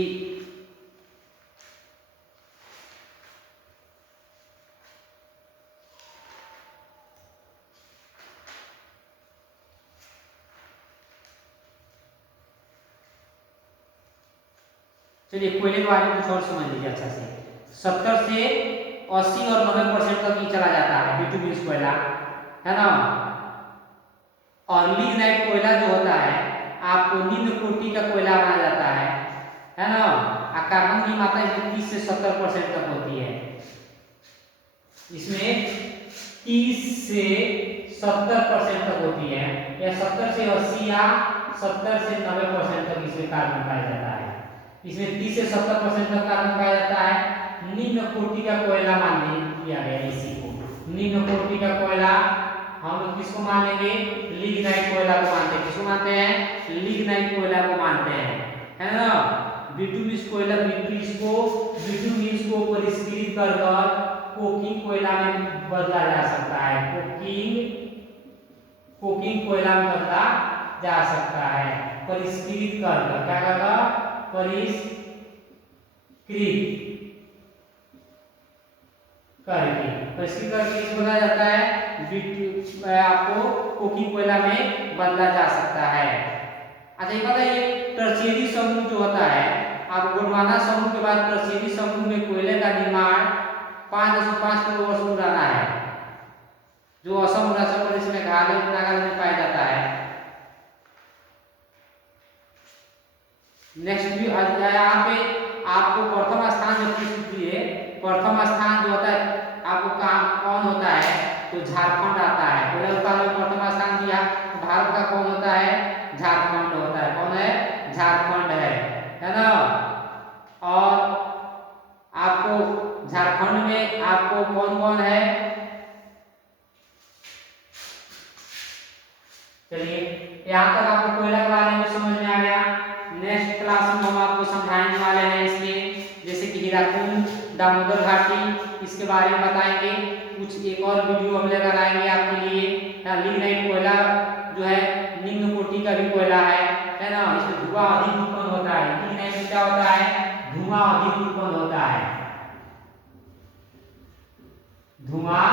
चलिए कोयले के बारे में कुछ और समझ लीजिए अच्छा से। 70 से 80 और 90% तक ये चला जाता है बिटुमिन कोयला, है ना। और लिग्नाइट कोयला जो होता है आपको निम्न कोटि का कोयला माना जाता है ना। और कार्बन की मात्रा इसमें 30 से 70% तक होती है। इसमें 30 से 70% तक होती है, या 70 से 80 या 70 से 90% तक इसमें कार्बन पाया जाता है। इसमें 30 से 70% तक कार्बन पाया जाता है। निम्न कोटि का कोयला मान लिया गया इसी को। निम्न कोटि का कोयला हम लोग किसको मानेंगे? लिग्नाइट कोयला को मानते हैं। किसको मानते हैं? लिग्नाइट कोयला को मानते हैं, है ना। बिटुमिन कोयला, बिटुमिन को परिष्कृत कर कोकिंग कोयला में बदला जा सकता है। कोकिंग कोयला में बदला जा सकता है परिष्कृत कर, क्या करेगा? परिष्कृत करके इसको बदला जाता है। आपको कोकिंग कोयला में बदला जा सकता है। अच्छा ये बताइए, टर्शियरी समूह जो होता है, आप गोंडवाना समूह के बाद टर्शियरी समूह में कोयले का निर्माण 5.5 करोड़ वर्ष पुराना है, जो असम, अरुणाचल प्रदेश में नागालैंड में पाया जाता है। नेक्स्ट भी यहाँ पे आपको प्रथम स्थान जो पूछती है, प्रथम स्थान जो होता है आपको कौन होता है? तो झारखंड आता है। कोयला उत्पादन में प्रथम स्थान दिया, भारत का कौन होता है? झारखंड होता है। कौन है? झारखंड है ना। और आपको झारखंड में आपको कौन कौन है? चलिए यहाँ तक आपको कोयला के बारे में समझ में आ गया। नेक्स्ट क्लास में हम आपको समझाने वाले हैं इसमें, जैसे कि हीराकुंड, दामोदर घाटी, इसके बारे में बताएंगे। कुछ एक और वीडियो हम लेकर आएंगे आपके लिए। लिग्नाइट कोयला जो है निम्न कोटि का भी कोयला है ना। इसमें धुआं अधिक उत्पन्न होता है। लिग्नाइट में क्या होता है? धुआं अधिक उत्पन्न होता है। धुआं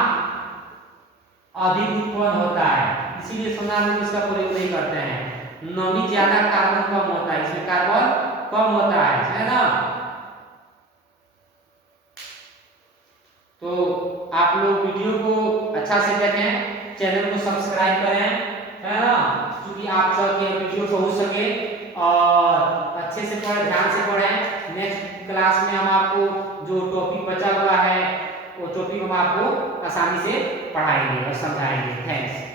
अधिक उत्पन्न होता है, इसीलिए सोनार लोग इसका प्रयोग नहीं करते हैं। नमी ज्यादा, कार्बन कम होता है, इसमें कार्बन कम होता है ना। तो आप लोग वीडियो को अच्छा से देखें, चैनल को सब्सक्राइब करें, है ना, क्योंकि आप तक ये वीडियो पहुंच सके। और अच्छे से पढ़ें, ध्यान से पढ़ें। नेक्स्ट क्लास में हम आपको जो टॉपिक बचा हुआ है वो टॉपिक हम आपको आसानी से पढ़ाएंगे और समझाएंगे। थैंक्स।